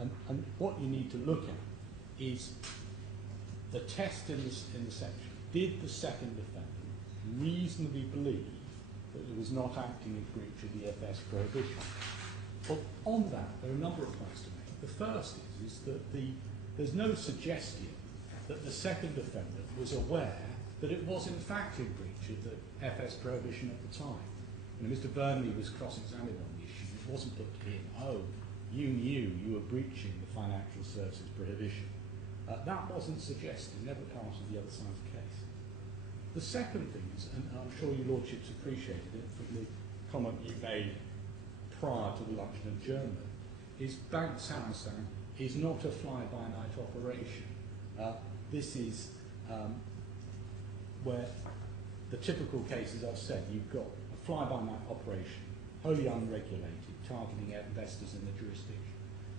And what you need to look at is the test in the section. Did the second defendant reasonably believe that it was not acting in breach of the FS prohibition? Well, on that, there are a number of points to make. The first is that there's no suggestion that the second defendant was aware that it was in fact in breach of the FS prohibition at the time. You know, Mr. Burnley was cross-examined on the issue. It wasn't put to him, oh, you knew you were breaching the financial services prohibition. That wasn't suggested, never part of the other side's case. The second thing is, and I'm sure your lordships appreciated it from the comment you made prior to the luncheon adjournment, is Bank Sarasin is not a fly-by-night operation. This is where the typical cases I've said, you've got a fly-by-night operation, wholly unregulated, targeting investors in the jurisdiction.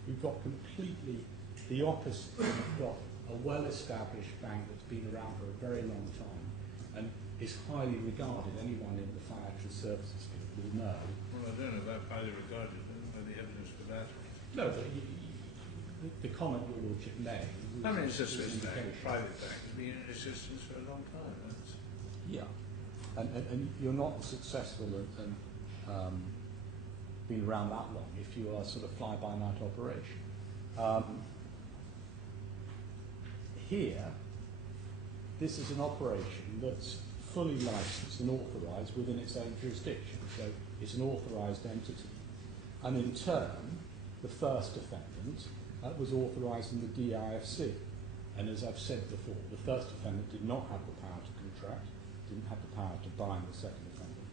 You've got completely the opposite. You've got a well-established bank that's been around for a very long time and is highly regarded. Anyone in the financial services field will know. Well, I don't know about highly regarded. I don't know the evidence for that. No, but the comment your lordship made. I mean, it's just a private bank. It's been in existence for a long time. That's yeah, and you're not successful and been around that long if you are sort of fly-by-night operation. Here, this is an operation that's fully licensed and authorised within its own jurisdiction, so it's an authorised entity. And in turn, the first defendant was authorised in the DIFC. And as I've said before, the first defendant did not have the power to contract, didn't have the power to bind the second defendant.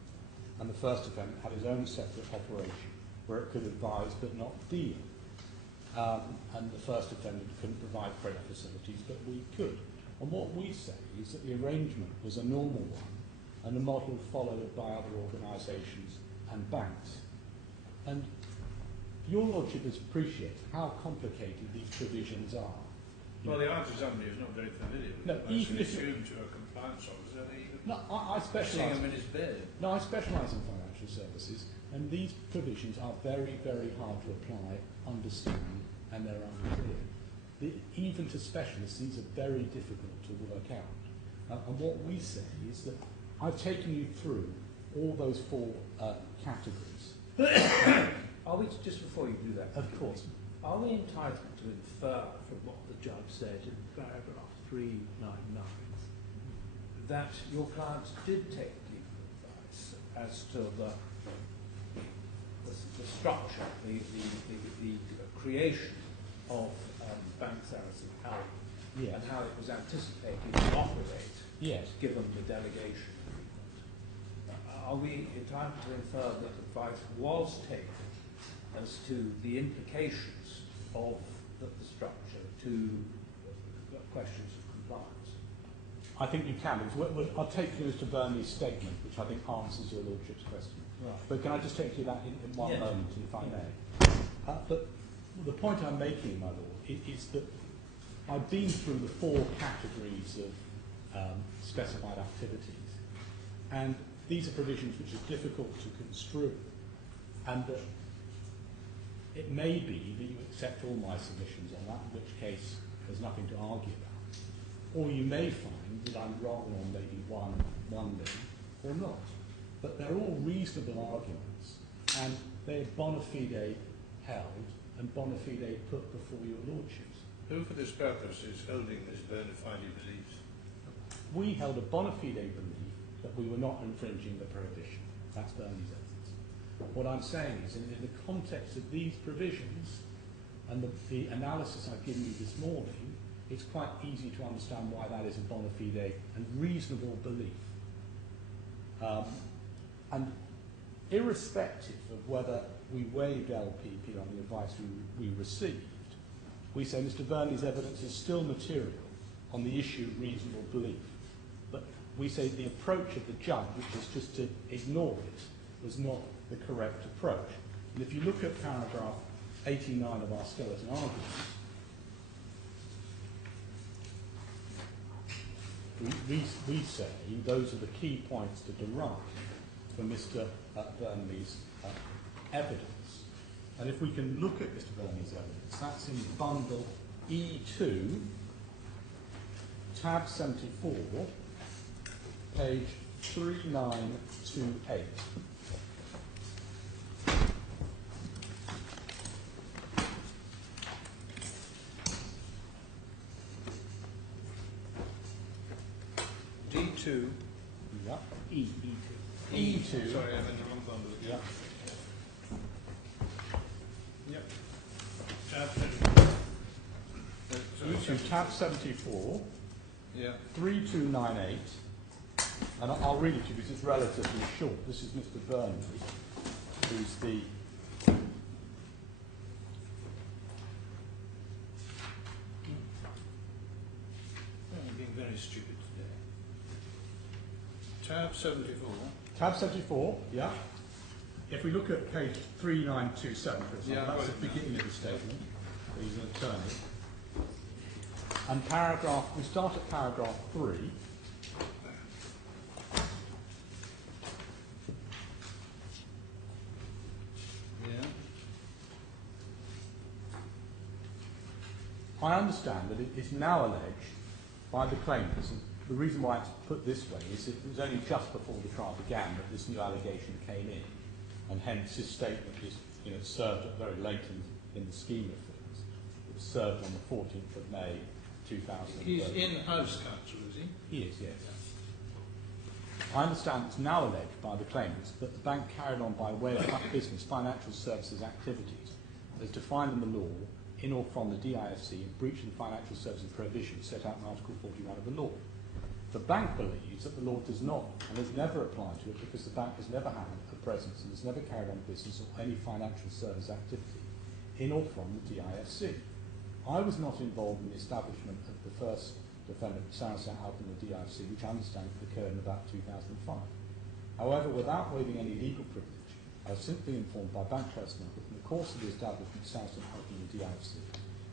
And the first defendant had his own separate operation where it could advise but not deal. And the first defendant couldn't provide credit facilities, but we could. And what we say is that the arrangement was a normal one and a model followed by other organisations and banks. And your lordship has appreciated how complicated these provisions are. well, the answer somebody who's not very familiar with it. Even if assumed to a compliance officer. No, I specialise. In his bed. No, I specialise in financial services, and these provisions are very, very hard to apply, understand, and they're unclear. Even to specialists, these are very difficult to work out. And what we say is that I've taken you through all those four categories. Are we, just before you do that, Of course. are we entitled to infer from what the judge said in paragraph 399 that your clients did take legal advice as to the structure, the creation of Bank Sarasin-Alpen, Yes. and how it was anticipated to operate, Yes. given the delegation agreement? Are we entitled to infer that advice was taken as to the implications of the structure to questions of compliance? I think you can. I'll take you to Burnley's statement, which I think answers your lordship's question. Right. But can I just take you that in one Yes. moment, if I may? But the point I'm making, my lord, is that I've been through the four categories of specified activities, and these are provisions which are difficult to construe, and that it may be that you accept all my submissions on that, in which case there's nothing to argue about. Or you may find that I'm wrong on maybe one thing or not. But they're all reasonable arguments, and they're bona fide held and bona fide put before your lordships. Who for this purpose is holding this bona fide beliefs? We held a bona fide belief that we were not infringing the prohibition. That's Burnley's evidence. What I'm saying is, in the context of these provisions and the analysis I've given you this morning, it's quite easy to understand why that is a bona fide and reasonable belief. And irrespective of whether we waived LPP on the advice we received, we say Mr. Burnley's evidence is still material on the issue of reasonable belief. But we say the approach of the judge, which is just to ignore it, was not the correct approach. And if you look at paragraph 89 of our skeleton argument, we say those are the key points to derive from Mr. Burnley's evidence. And if we can look at Mr. Burney's evidence, that's in bundle E2, tab 74, page 3928. D2. Yep. E2. E2. Sorry, I'm in the wrong bundle. Yep. Yep. Tab 74. E2, tab 74, Yeah. 3298. And I'll read it to you because it's relatively short. This is Mr. Burnley, who's the I'm being very stupid today. Tab 74. tab 74, yeah. If we look at page 3927, for example, Yeah, that's got the it now. beginning of the statement. He's an attorney. And paragraph, we start at paragraph 3. Yeah. I understand that it is now alleged by the claimants, and the reason why it's put this way is it was only just before the trial began that this new allegation came in, and hence his statement is, served at very late in the scheme of things. It was served on the 14th of May 2000. He's in-house counsel, is he? He is, yes. I understand it's now alleged by the claimants that the bank carried on by way of business financial services activities as defined in the law in or from the DIFC in breach of the financial services prohibition set out in Article 41 of the law. The bank believes that the law does not and has never applied to it because the bank has never had a presence and has never carried on business or any financial service activity in or from the DIFC. I was not involved in the establishment of the first defendant, Sarasin-Alpen, the DIFC, which I understand occurred in about 2005. However, without waiving any legal privilege, I was simply informed by bank personnel that in the course of the establishment of Sarasin-Alpen, the DIFC,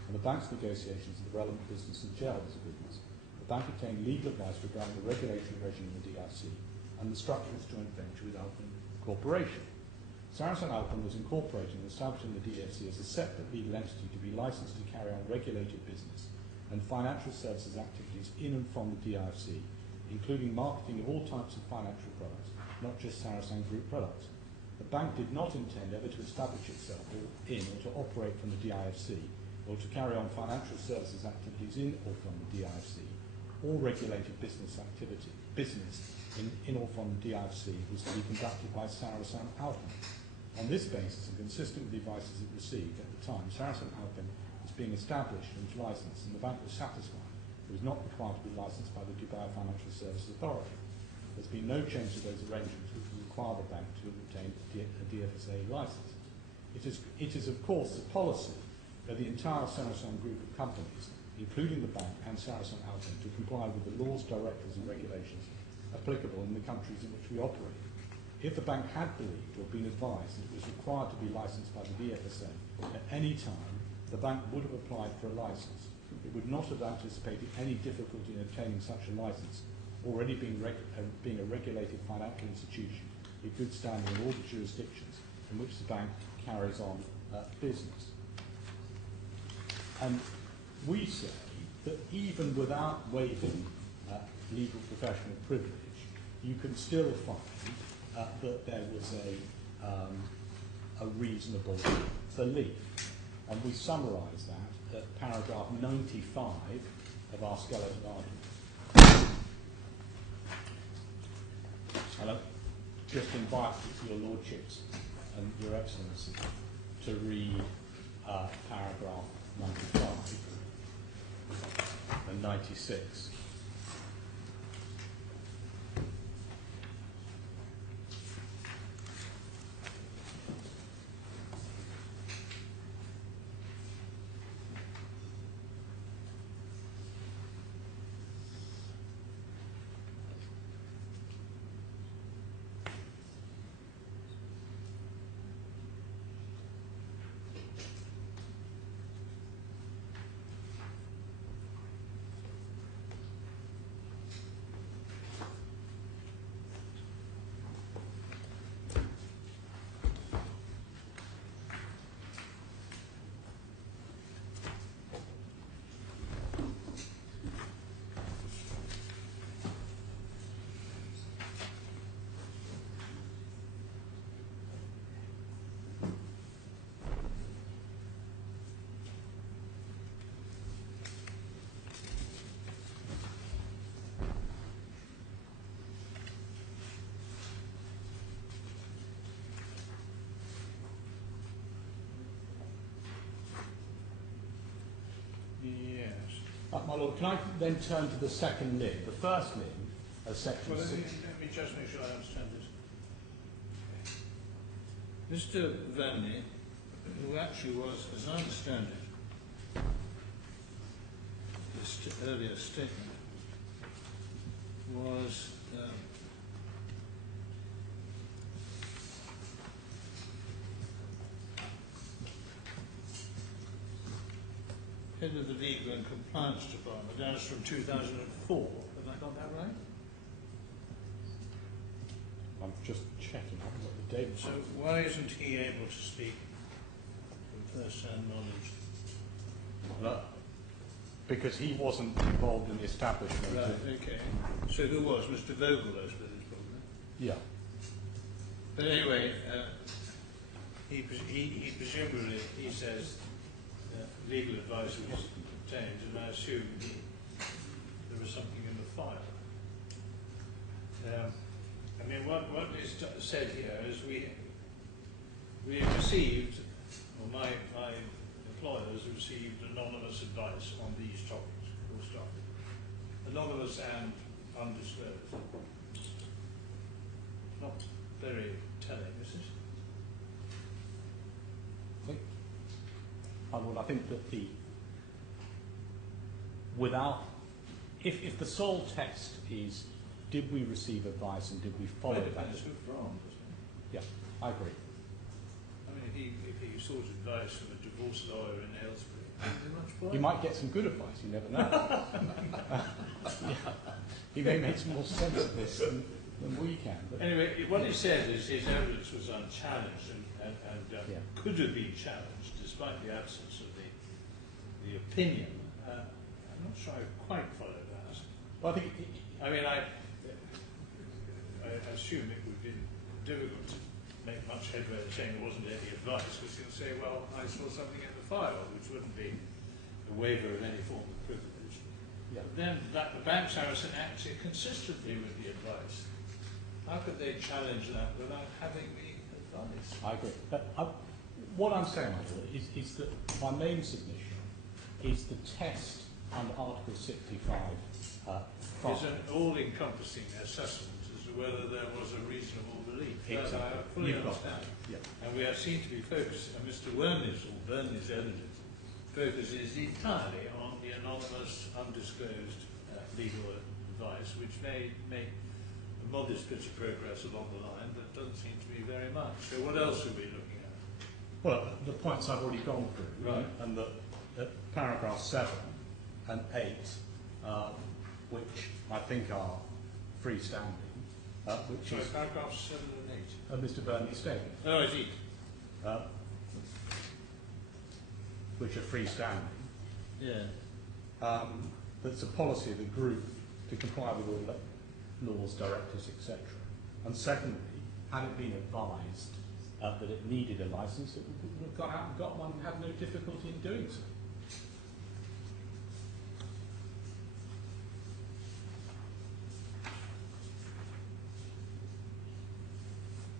and the bank's negotiations of the relevant business and shareholders agreements, the bank obtained legal advice regarding the regulatory regime of the DIFC and the structure of its joint venture with Alpen Corporation. Sarasin-Alpen was incorporating and establishing the DIFC as a separate legal entity to be licensed to carry on regulated business and financial services activities in and from the DIFC, including marketing of all types of financial products, not just Sarasin Group products. The bank did not intend ever to establish itself in or to operate from the DIFC or to carry on financial services activities in or from the DIFC. All regulated business activity, in or from the DIFC was to be conducted by Sarasin-Alpen. On this basis, and consistent with the advices it received at the time, Sarasin-Alpen was being established and licensed, and the bank was satisfied it was not required to be licensed by the Dubai Financial Services Authority. There's been no change to those arrangements which would require the bank to obtain a DFSA license. It is of course the policy of the entire Sarasin group of companies, including the bank and Sarasin-Alpen, to comply with the laws, directives and regulations applicable in the countries in which we operate. If the bank had believed or been advised that it was required to be licensed by the DFSA at any time, the bank would have applied for a license. It would not have anticipated any difficulty in obtaining such a license, already being a regulated financial institution in good standing in all the jurisdictions in which the bank carries on business. And we say that even without waiving legal professional privilege, you can still find that there was a reasonable belief. And we summarise that at paragraph 95 of our skeleton argument. And I just invite your lordships and your excellency to read paragraph 95 and 96. Yes. My Lord, can I then turn to the second limb? The first limb, section Well, let 6. me just make sure I understand this. Mr. Verney, who actually was, as I understand it, this earlier statement, was head of the Legal and Compliance Department. That was from 2004. Have I got that right? I'm just checking. I haven't got the date. So why isn't he able to speak from first-hand knowledge? Because he wasn't involved in the establishment. Right, okay. So who was? Mr. Vogel, I suppose, probably. Yeah. But anyway, he presumably, he says, legal advice was obtained, and I assume there was something in the file. I mean, what is said here is we received, or my employers received anonymous advice on these topics, full stop. Anonymous and undisclosed. Not very telling, is it? I think that if the sole text is, did we receive advice and did we follow Well, it? depends who from, doesn't it? Yeah, I agree. I mean, if he sought advice from a divorce lawyer in Aylesbury, isn't much point? He might get some good advice, you never know. Yeah. He may make some more sense of this than we can. But Anyway, what he said is his evidence was unchallenged and Yeah. could have been challenged despite the absence of the opinion. I'm not sure I quite follow that. well, I think I mean, I assume it would be difficult to make much headway in saying there wasn't any advice, because he'll say, well, I saw something in the file, which wouldn't be a waiver of any form of privilege. yeah. But then the bank Sarasin acted consistently with the advice. How could they challenge that without having the advice? I agree. What I'm saying, Michael, is that my main submission is the test under Article 65 It's an all-encompassing assessment as to whether there was a reasonable belief. Exactly. That I fully You've got understand. Yeah. And we seem to be focusing, and Mr. Werner's evidence focuses entirely on the anonymous, undisclosed legal advice, which may make a modest bit of progress along the line, but doesn't seem to be very much. So what else are we looking at? Well, the points I've already gone through, Right. and that paragraph 7 and 8, which I think are freestanding, which Sorry, is paragraphs 7 and 8. Mr. Burney's statement, Oh, indeed. which are freestanding. Yeah. That's a policy of the group to comply with all laws, directives, etc. And secondly, had it been advised that it needed a license, it would have gone out and got one and had no difficulty in doing so.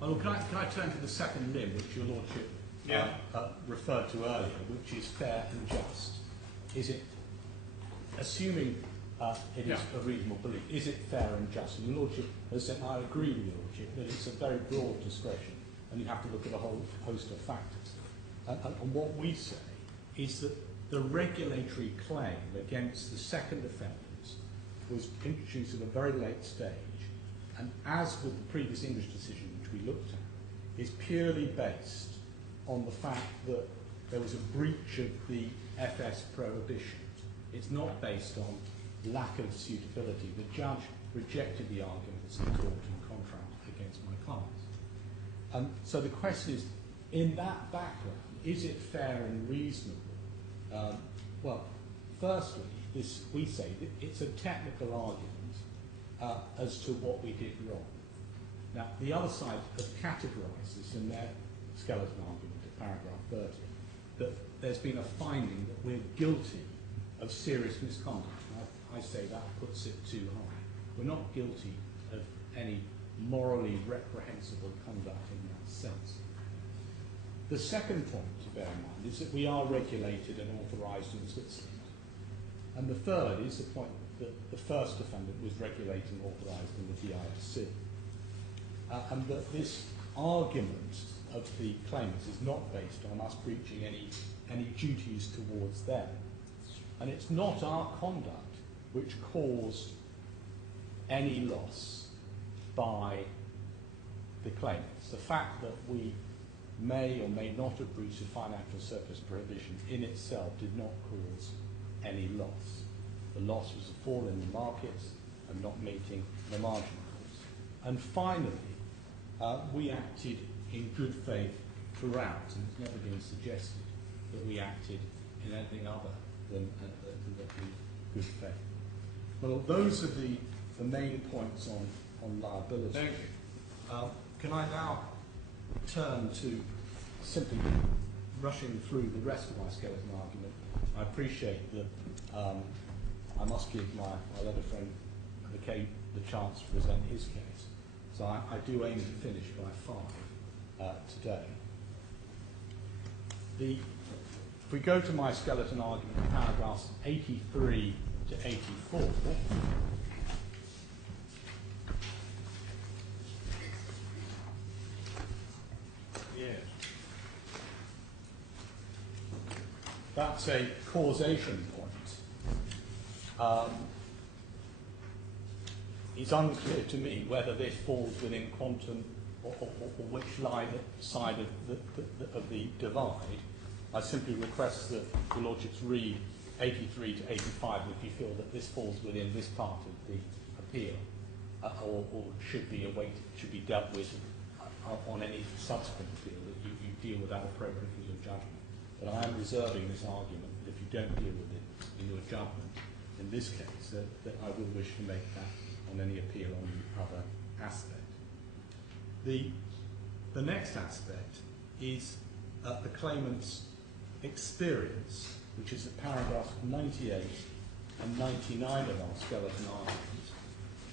Well, can I turn to the second limb, which your Lordship referred to earlier, which is fair and just? Is it, assuming it is a reasonable belief, is it fair and just? And your Lordship has said, I agree with your Lordship, that it's a very broad discretion and you have to look at a whole host of factors. And what we say is that the regulatory claim against the second offenders was introduced at a very late stage, and as with the previous English decision which we looked at, is purely based on the fact that there was a breach of the FS prohibition. It's not based on lack of suitability. The judge rejected the arguments in court and contract against my clients. So the question is, in that background, is it fair and reasonable? Well, firstly, we say that it's a technical argument as to what we did wrong. Now, the other side have categorised this in their skeleton argument at paragraph 30, that there's been a finding that we're guilty of serious misconduct. I say that puts it too high. We're not guilty of any morally reprehensible conduct in that sense. The second point to bear in mind is that we are regulated and authorised in Switzerland. And the third is the point that the first defendant was regulating authorised in the DISC. And that this argument of the claimants is not based on us breaching any duties towards them. And it's not our conduct which caused any loss by the claimants. The fact that we may or may not have breached a financial surplus provision in itself did not cause any loss. The loss was a fall in the markets and not meeting the margin calls. And finally, we acted in good faith throughout, and it's never been suggested that we acted in anything other than good faith. Well, those are the main points on liability. Thank you. Can I now turn to simply rushing through the rest of my skeleton argument? I appreciate that I must give my letter friend the chance to present his case. So I do aim to finish by 5 today. If we go to my skeleton argument, paragraphs 83 to 84, Yes. that's a causation point. It's unclear to me whether this falls within quantum or which side of the divide. I simply request that the Lordships read 83 to 85 if you feel that this falls within this part of the appeal, or should be dealt with on any subsequent appeal, that you deal with that appropriately in your judgment. But I am reserving this argument that if you don't deal with it in your judgment, in this case, that I will wish to make that on any appeal on the other aspect. The next aspect is the claimant's experience, which is at paragraphs 98 and 99 of our skeleton argument.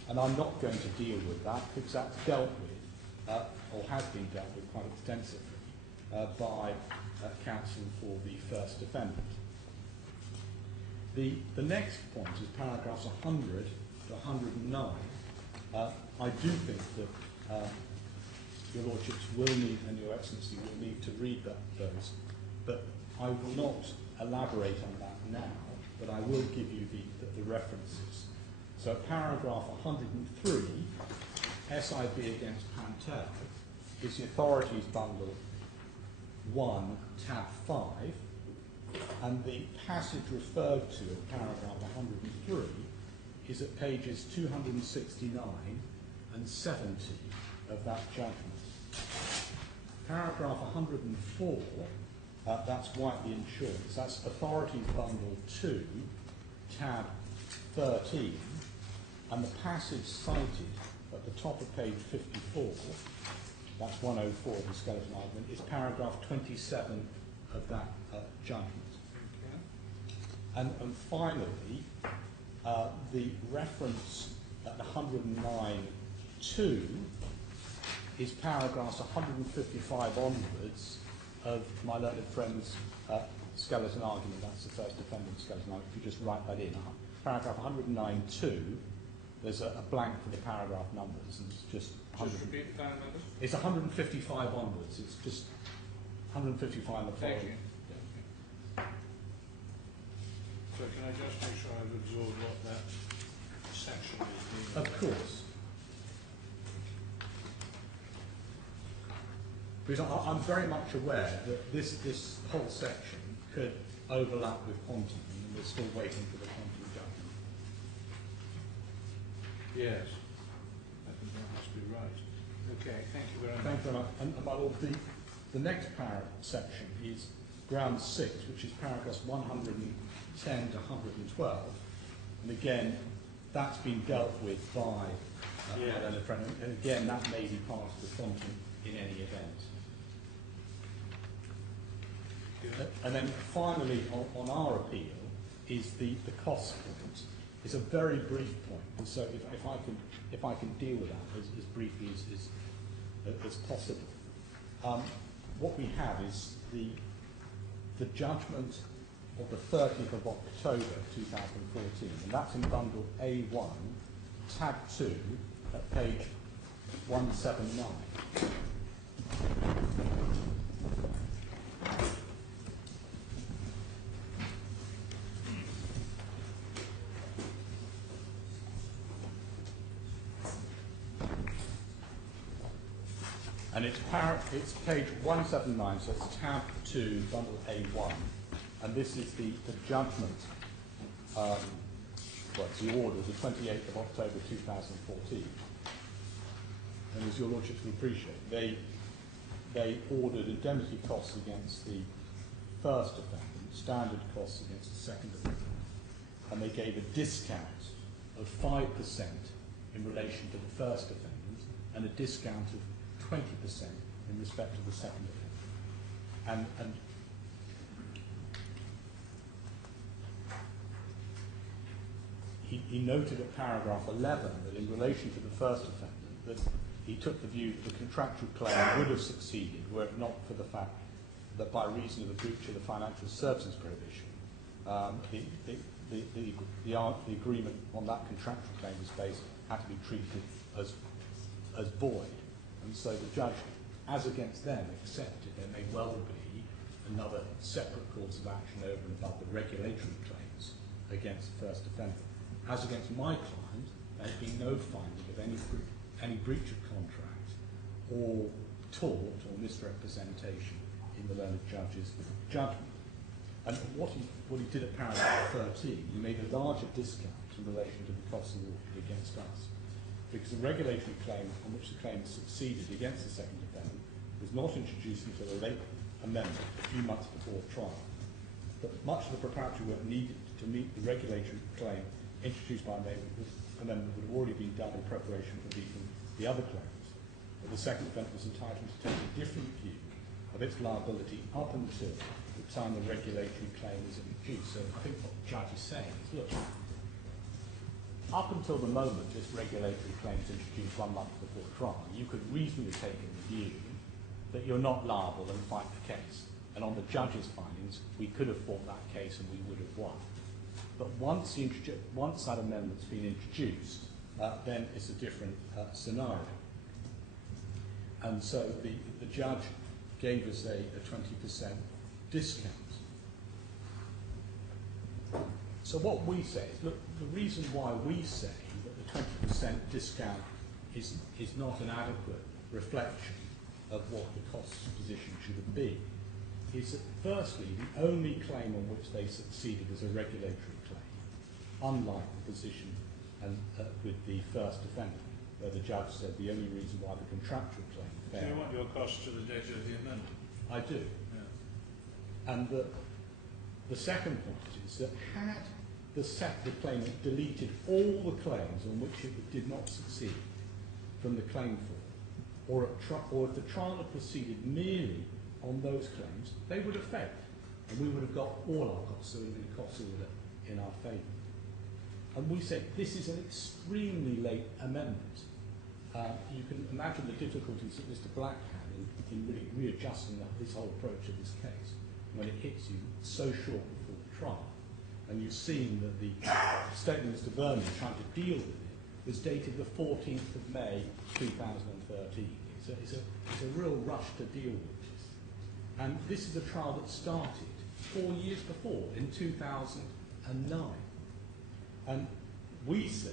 And I'm not going to deal with that because that's dealt with, or has been dealt with quite extensively by counsel for the first defendant. The next point is paragraphs 100 to 109. I do think that your Lordships will need, and your Excellency will need to read those, but I will not elaborate on that now, but I will give you the references. So paragraph 103, SIB against Pantel, is the authorities bundle 1, tab 5, and the passage referred to in paragraph 103 is at pages 269 and 70 of that judgment. Paragraph 104, that's Whiteley Insurance, that's Authorities Bundle 2, tab 13, and the passage cited at the top of page 54, that's 104 of the skeleton argument, is paragraph 27 of that judgment. And finally, the reference at 109.2 is paragraphs 155 onwards of my learned friend's skeleton argument. That's the first defendant's skeleton argument. If you just write that in, paragraph 109.2, there's a blank for the paragraph numbers, and it's just. Just repeat the numbers. It's 155 onwards. It's just 155 the following. Thank you. So can I just make sure I've absorbed what that section is? Of course. Because I'm very much aware that this whole section could overlap with quantum, and we're still waiting for the quantum judgment. Yes. I think that must be right. Okay, thank you very much. Thank you very much. And my Lord, the next section is ground 6, which is paragraphs 110 to 112. And again, that's been dealt with by my learned friend. And again, that may be part of the quantum in any event. And then finally, on our appeal, is the cost point. It's a very brief point, and so if I can deal with that as briefly as possible. What we have is the judgment of the 30th of October 2014, and that's in bundle A1, tab 2, at page 179. And it's page 179, so it's tab 2, bundle A1. And this is the judgment, well, it's the order, the 28th of October 2014. And as your lordships will appreciate, they ordered indemnity costs against the first defendant, standard costs against the second defendant, and they gave a discount of 5% in relation to the first defendant and a discount of 20% in respect to the second defendant. And he noted at paragraph 11 that in relation to the first defendant, that he took the view that the contractual claim would have succeeded were it not for the fact that by reason of the breach of the financial services prohibition, the agreement on that contractual claim was based had to be treated as void. And so the judge, as against them, accepted there may well be another separate course of action over and above the regulatory claims against the first defendant. As against my client, there had been no finding of any breach of contract or tort or misrepresentation in the learned judge's judgment. And what he did at paragraph 13, he made a larger discount in relation to the costs awarded against us, because the regulatory claim on which the claim succeeded against the second defendant was not introduced until a late amendment a few months before trial. But much of the preparatory work needed to meet the regulatory claim introduced by amendment would have already been done in preparation for meeting the other claims. But the second defendant was entitled to take a different view of its liability up until the time the regulatory claim was introduced. So I think what the judge is saying is, look, up until the moment this regulatory claim is introduced 1 month before trial, you could reasonably take the view that you're not liable and fight the case. And on the judge's findings, we could have fought that case and we would have won. But once that amendment's been introduced, then it's a different scenario. And so the judge gave us a 20% discount. So what we say is, look, the reason why we say that the 20% discount is not an adequate reflection of what the cost position should have been is that, firstly, the only claim on which they succeeded is a regulatory claim, unlike the position with the first defendant, where the judge said the only reason why the contractual claim failed. Do you want your costs to the date of the amendment? I do. Yeah. And the second point is that had the claimant deleted all the claims on which it did not succeed from the claim form, or if the trial had proceeded merely on those claims, they would have failed, and we would have got all our costs. So it would have been a cost order in our favour. And we said this is an extremely late amendment. You can imagine the difficulties that Mr. Black had in really readjusting his whole approach of this case when it hits you so short before the trial. And you've seen that the statement Mr. Vernon trying to deal with it was dated the 14th of May 2013. It's a real rush to deal with this. And this is a trial that started 4 years before, in 2009. And we say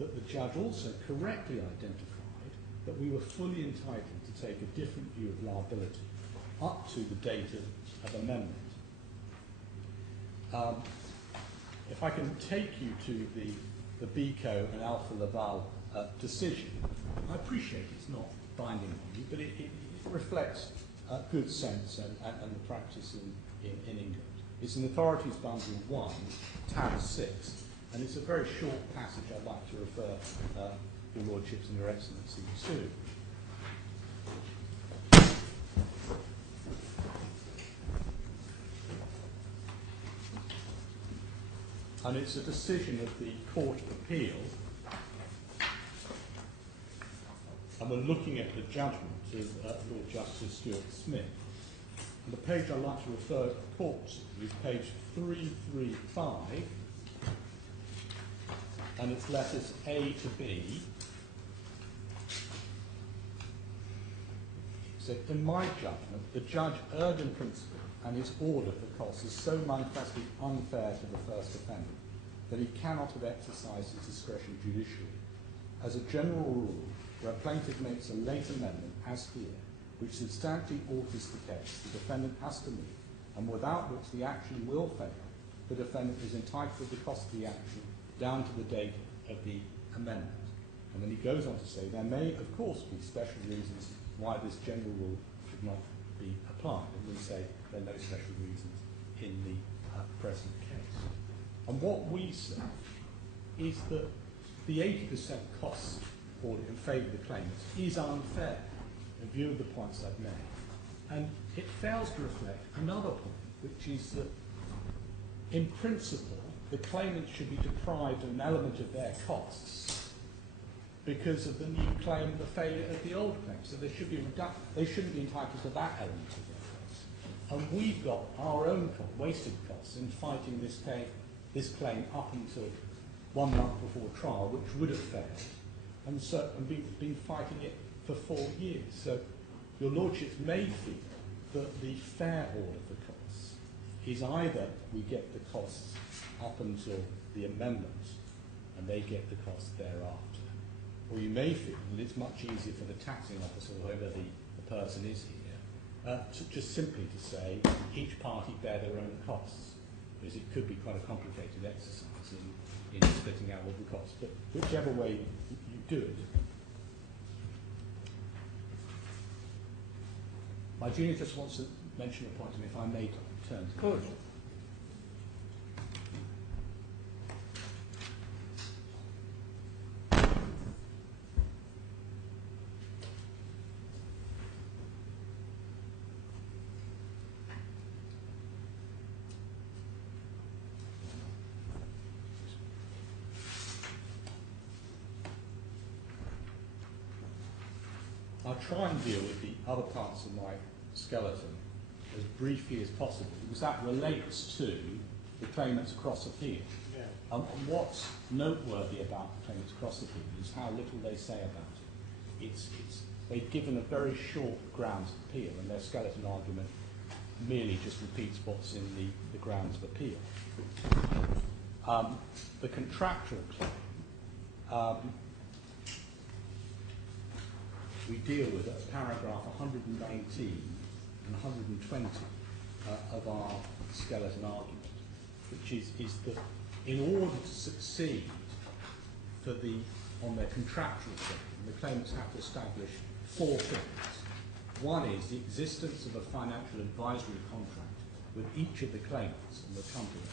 that the judge also correctly identified that we were fully entitled to take a different view of liability up to the date of amendment. If I can take you to the BICO and Alpha Laval decision, I appreciate it's not binding on you, but it reflects good sense and the practice in England. It's in Authorities Bundle 1, tab 6, and it's a very short passage I'd like to refer your Lordships and Your Excellency to. And it's a decision of the Court of Appeal, and we're looking at the judgment of Lord Justice Stuart Smith. And the page I'd like to refer the court to is page 335, and it's letters A to B. So, in my judgment, the judge erred in principle, and his order for costs is so manifestly unfair to the first defendant that he cannot have exercised his discretion judicially. As a general rule, where a plaintiff makes a late amendment, as here, which substantially alters the case, the defendant has to move, and without which the action will fail, the defendant is entitled to the cost of the action down to the date of the amendment. And then he goes on to say there may, of course, be special reasons why this general rule should not be applied. And we say there are no special reasons in the present case. And what we say is that the 80% cost order in favour of the claimants is unfair in view of the points I've made. And it fails to reflect another point, which is that in principle, the claimants should be deprived of an element of their costs because of the new claim, the failure of the old claim. So they shouldn't be entitled to that element of their costs. And we've got our own wasted costs in fighting this claim up until 1 month before trial, which would have failed, and we've been fighting it for 4 years. So your lordships may feel that the fair order for costs is either we get the costs up until the amendment and they get the costs thereafter, or you may feel that it's much easier for the taxing officer, whoever the person is here, to just simply to say each party bear their own costs, because it could be quite a complicated exercise in splitting out all the costs. But whichever way you do it, my junior just wants to mention a point, and if I may turn to Good. I'll try and deal with the other parts of my skeleton as briefly as possible, because that relates to the claimant's cross appeal. Yeah. And what's noteworthy about the claimant's cross appeal is how little they say about it. They've given a very short grounds of appeal, and their skeleton argument merely just repeats what's in the grounds of appeal. The contractual claim, we deal with at paragraph 119 and 120 of our skeleton argument, which is that in order to succeed on their contractual claim, the claimants have to establish 4 things. One is the existence of a financial advisory contract with each of the claimants and the company.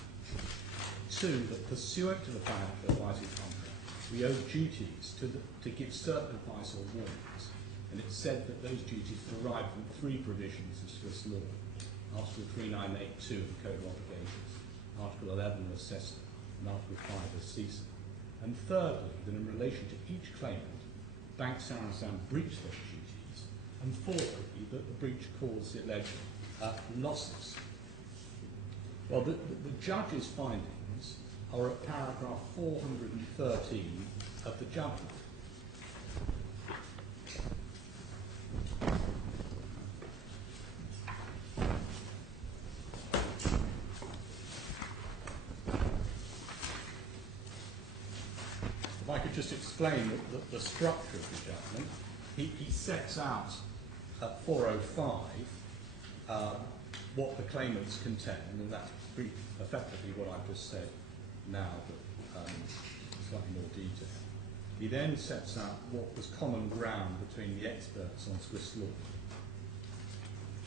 2, that pursuant to the financial advisory contract, we owe duties to give certain advice or warnings. And it's said that those duties derive from 3 provisions of Swiss law. Article 3982 of the Code of Obligations, Article 11 of CESTA, and Article 5 of CESA. And thirdly, that in relation to each claimant, Bank Sarasin breached those duties. And fourthly, that the breach caused the alleged losses. Well, the judge's findings are at paragraph 413 of the judgment. If I could just explain the structure of the judgment. He sets out at 405 what the claimants contend, and that's effectively what I've just said now, but slightly more detail. He then sets out what was common ground between the experts on Swiss law,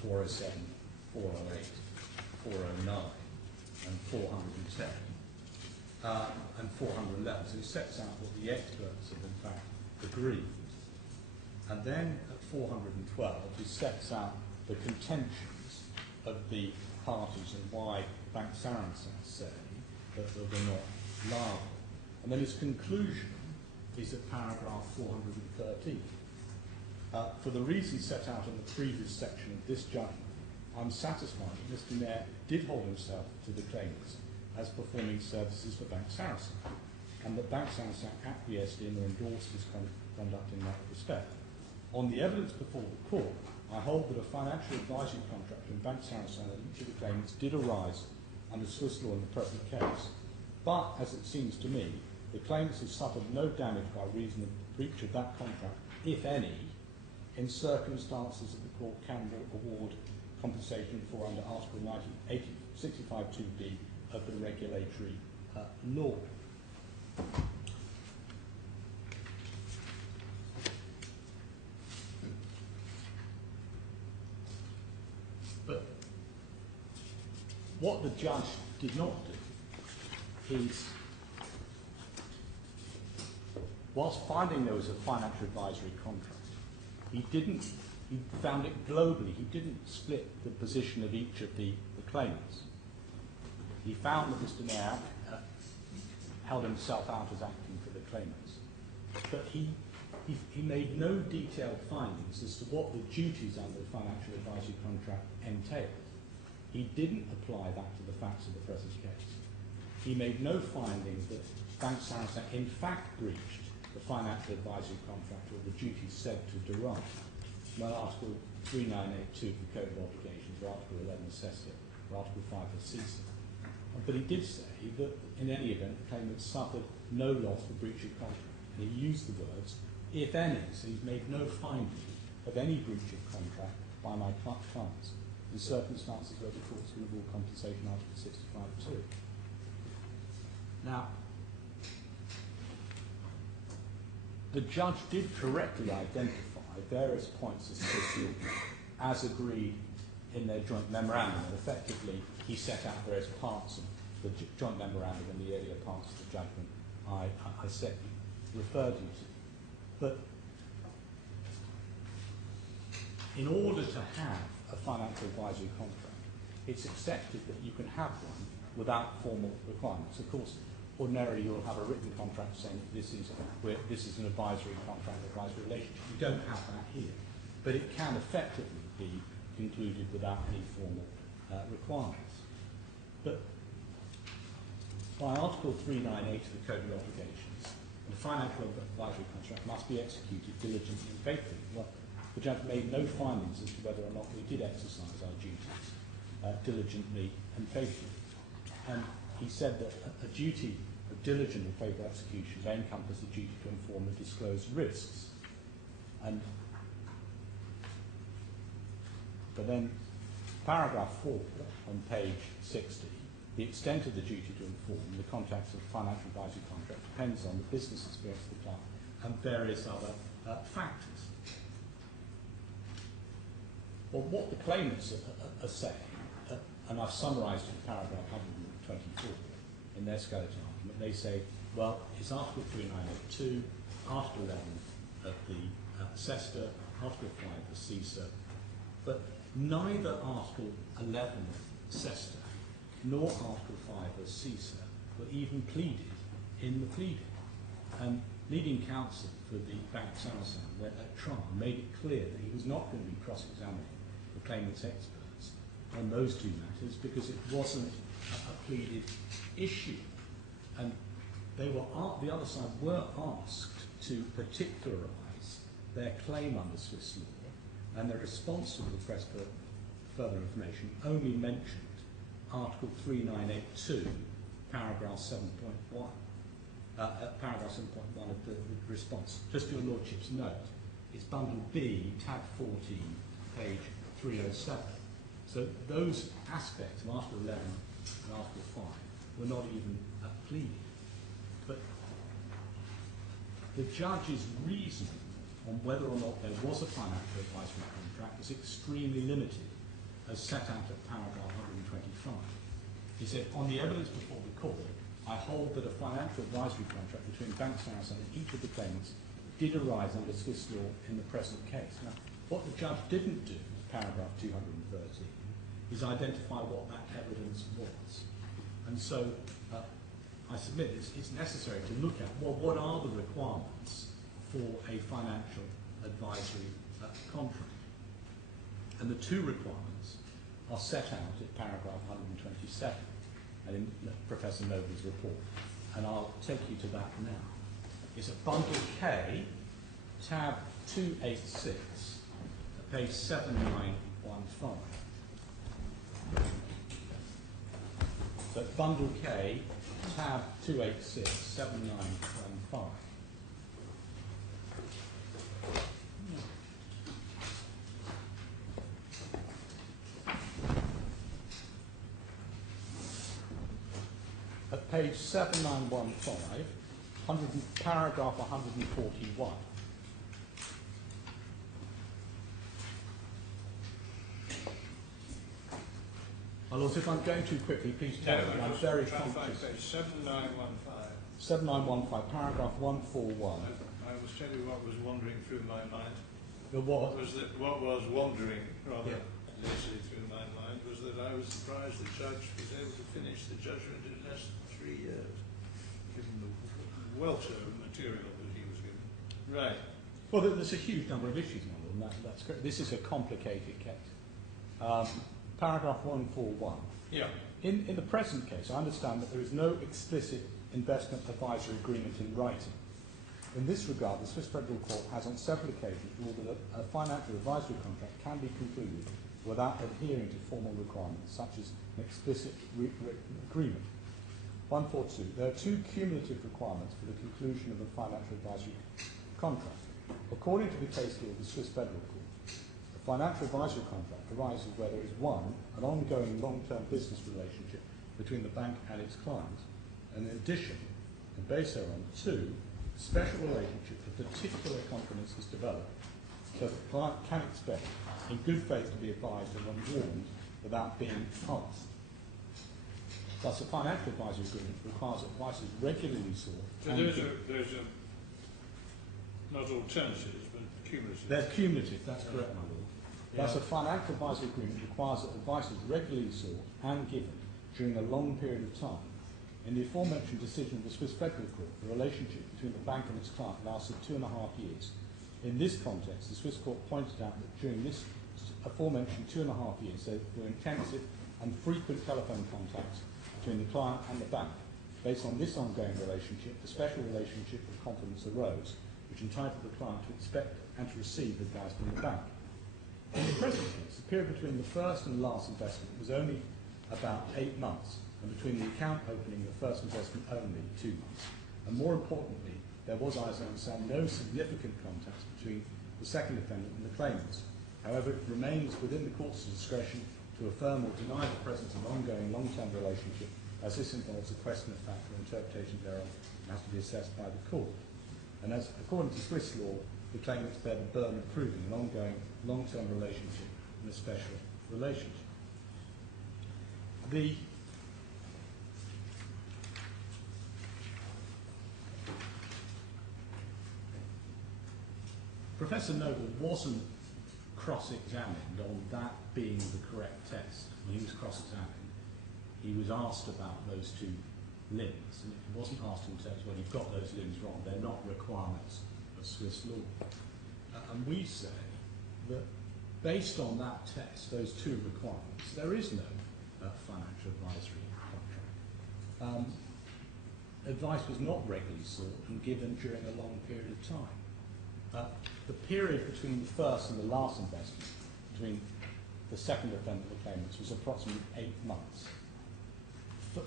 407, 408, 409, and 410. And 411. So he sets out what the experts have in fact agreed. And then at 412 he sets out the contentions of the parties and why Bank Sarasin say that they were not liable. And then his conclusion is at paragraph 413. For the reasons set out in the previous section of this judgment, I'm satisfied that Mr. Mayor did hold himself to the claimants as performing services for Bank Sarasin, and that Bank Sarasin acquiesced in or endorsed his conduct in that respect. On the evidence before the court, I hold that a financial advisory contract between Bank Sarasin and each of the claimants did arise under Swiss law in the present case. But, as it seems to me, the claimants have suffered no damage by reason of the breach of that contract, if any, in circumstances that the court can award compensation for under Article 65(2)(b) of the regulatory law. But what the judge did not do is, whilst finding there was a financial advisory contract, he found it globally. He didn't split the position of each of the claimants. He found that Mr. Mayor held himself out as acting for the claimants. But he made no detailed findings as to what the duties under the financial advisory contract entailed. He didn't apply that to the facts of the present case. He made no findings that Bank Sarasin in fact breached the financial advisory contract or the duties said to derive from Article 3982 of the Code of Obligations, or Article 11 of CESTA, or Article 5 of CESA. But he did say that in any event the claimant suffered no loss for breach of contract. And he used the words, if any, so he's made no finding of any breach of contract by my clients in circumstances where the court's going to award compensation Article 65(2). Now, the judge did correctly identify various points of Swiss law as agreed in their joint memorandum, and effectively he set out various parts of the joint memorandum and the earlier parts of the judgment I referred you to. But in order to have a financial advisory contract, it's accepted that you can have one without formal requirements. Of course, ordinarily you'll have a written contract saying this is an advisory contract, advisory relationship. You don't have that here. But it can effectively be concluded without any formal requirements. But by Article 398 of the Code of Obligations, the financial advisory contract must be executed diligently and faithfully. Well, the judge made no findings as to whether or not we did exercise our duties diligently and faithfully. And he said that a duty of diligent and faithful execution may encompass the duty to inform and disclose risks. But then, paragraph 4 on page 60, the extent of the duty to inform in the context of the financial advisory contract depends on the business experience of the client and various other factors. Well, what the claimants are saying, and I've summarised in paragraph 124 in their skeleton argument, they say, well, it's Article 3982, Article 11 of the CESTA, Article 5 of CESA, but neither Article 11 of CESTA nor Article 5 of CESA were even pleaded in the pleading. And leading counsel for the Bank Sarasin went at trial made it clear that he was not going to be cross-examining the claimant's experts on those two matters because it wasn't a pleaded issue. And the other side were asked to particularise their claim under Swiss law, and their response to the request for further information only mentioned Article 3982, paragraph 7.1. Paragraph 7.1 of the response. Just for your Lordship's note, it's bundle B, tab 14, page 307. So those aspects of Article 11 and Article 5 were not even pleaded. But the judge's reasoning on whether or not there was a financial advisory contract was extremely limited, as set out at paragraph 125. He said, on the evidence before the court, I hold that a financial advisory contract between Bank Sarasin and each of the claimants did arise under Swiss law in the present case. Now, what the judge didn't do, paragraph 213, is identify what that evidence was. And so I submit it's necessary to look at, well, what are the requirements for a financial advisory contract? And the two requirements are set out at paragraph 127 and in Professor Noble's report. And I'll take you to that now. It's at bundle K, tab 286, at page 7915. So at bundle K, tab 286, 7915. At page 7915, paragraph 141. My lords, if I'm going too quickly, please tell me. I'm very conscious. Page 7915. 7915, paragraph 141. I will tell you what was wandering through my mind. What? What was wandering rather lazily through my mind was that I was surprised the judge was able to finish the judgment in less than 3 years, given the welter of material that he was given. Right. Well, there's a huge number of issues, my lord, and that's correct. This is a complicated case. Paragraph 141. Yeah. In the present case, I understand that there is no explicit investment advisory agreement in writing. In this regard, the Swiss Federal Court has on several occasions ruled that a financial advisory contract can be concluded without adhering to formal requirements, such as an explicit written agreement. 142. There are two cumulative requirements for the conclusion of a financial advisory contract. According to the case law of the Swiss Federal Court, a financial advisory contract arises where there is one, an ongoing long-term business relationship between the bank and its client, and in addition, and based thereon, two, a special relationship of particular confidence is developed, so that the client can expect in good faith to be advised and unwarned without being asked. Thus, a financial advisory agreement requires that advice is regularly sought. So those are not alternatives, but cumulative. They're cumulative, that's correct, my lord. Yeah. Thus, a financial advisory agreement requires that advice is regularly sought and given during a long period of time. In the aforementioned decision of the Swiss Federal Court, the relationship between the bank and its client lasted 2.5 years. In this context, the Swiss Court pointed out that during this aforementioned 2.5 years, there were intensive and frequent telephone contacts between the client and the bank. Based on this ongoing relationship, a special relationship of confidence arose, which entitled the client to expect and to receive advice from the bank. In the present case, the period between the first and last investment was only about 8 months, and between the account opening and the first investment only 2 months. And more importantly, there was, as I understand, no significant contacts between the second defendant and the claimants. However, it remains within the court's discretion to affirm or deny the presence of an ongoing long-term relationship, as this involves a question of fact or interpretation thereof and has to be assessed by the court. And as according to Swiss law, the claimants bear the burden of proving an ongoing long-term relationship and a special relationship. The Professor Noble wasn't cross-examined on that being the correct test. When he was cross-examined, he was asked about those two limbs, and he wasn't asked in terms of, well, you've got those limbs wrong, they're not requirements of Swiss law. And we say that based on that test, those two requirements, there is no financial advisory contract. Advice was not regularly sought and given during a long period of time. The period between the first and the last investment, between the second defendant and the claimants, was approximately 8 months.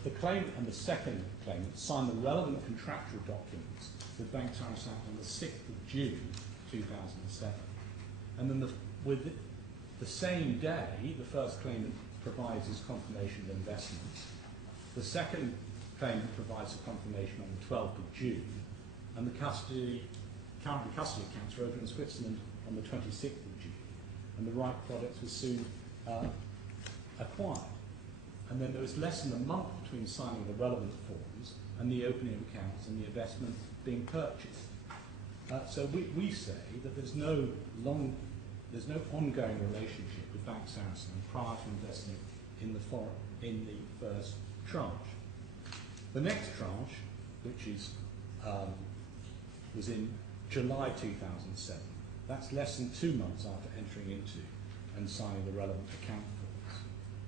The claimant and the second claimant signed the relevant contractual documents with Bank Sarasin-Alpen on the 6th of June 2007. And then with the same day, the first claimant provides his confirmation of investment. The second claimant provides a confirmation on the 12th of June, and the current custody accounts were opened in Switzerland on the 26th of June, and the right products were soon acquired. And then there was less than a month between signing the relevant forms and the opening of accounts and the investment being purchased. So we say that there's no ongoing relationship with Bank Sarasin prior to investing in the first tranche. The next tranche, which is was in July 2007. That's less than 2 months after entering into and signing the relevant account forms.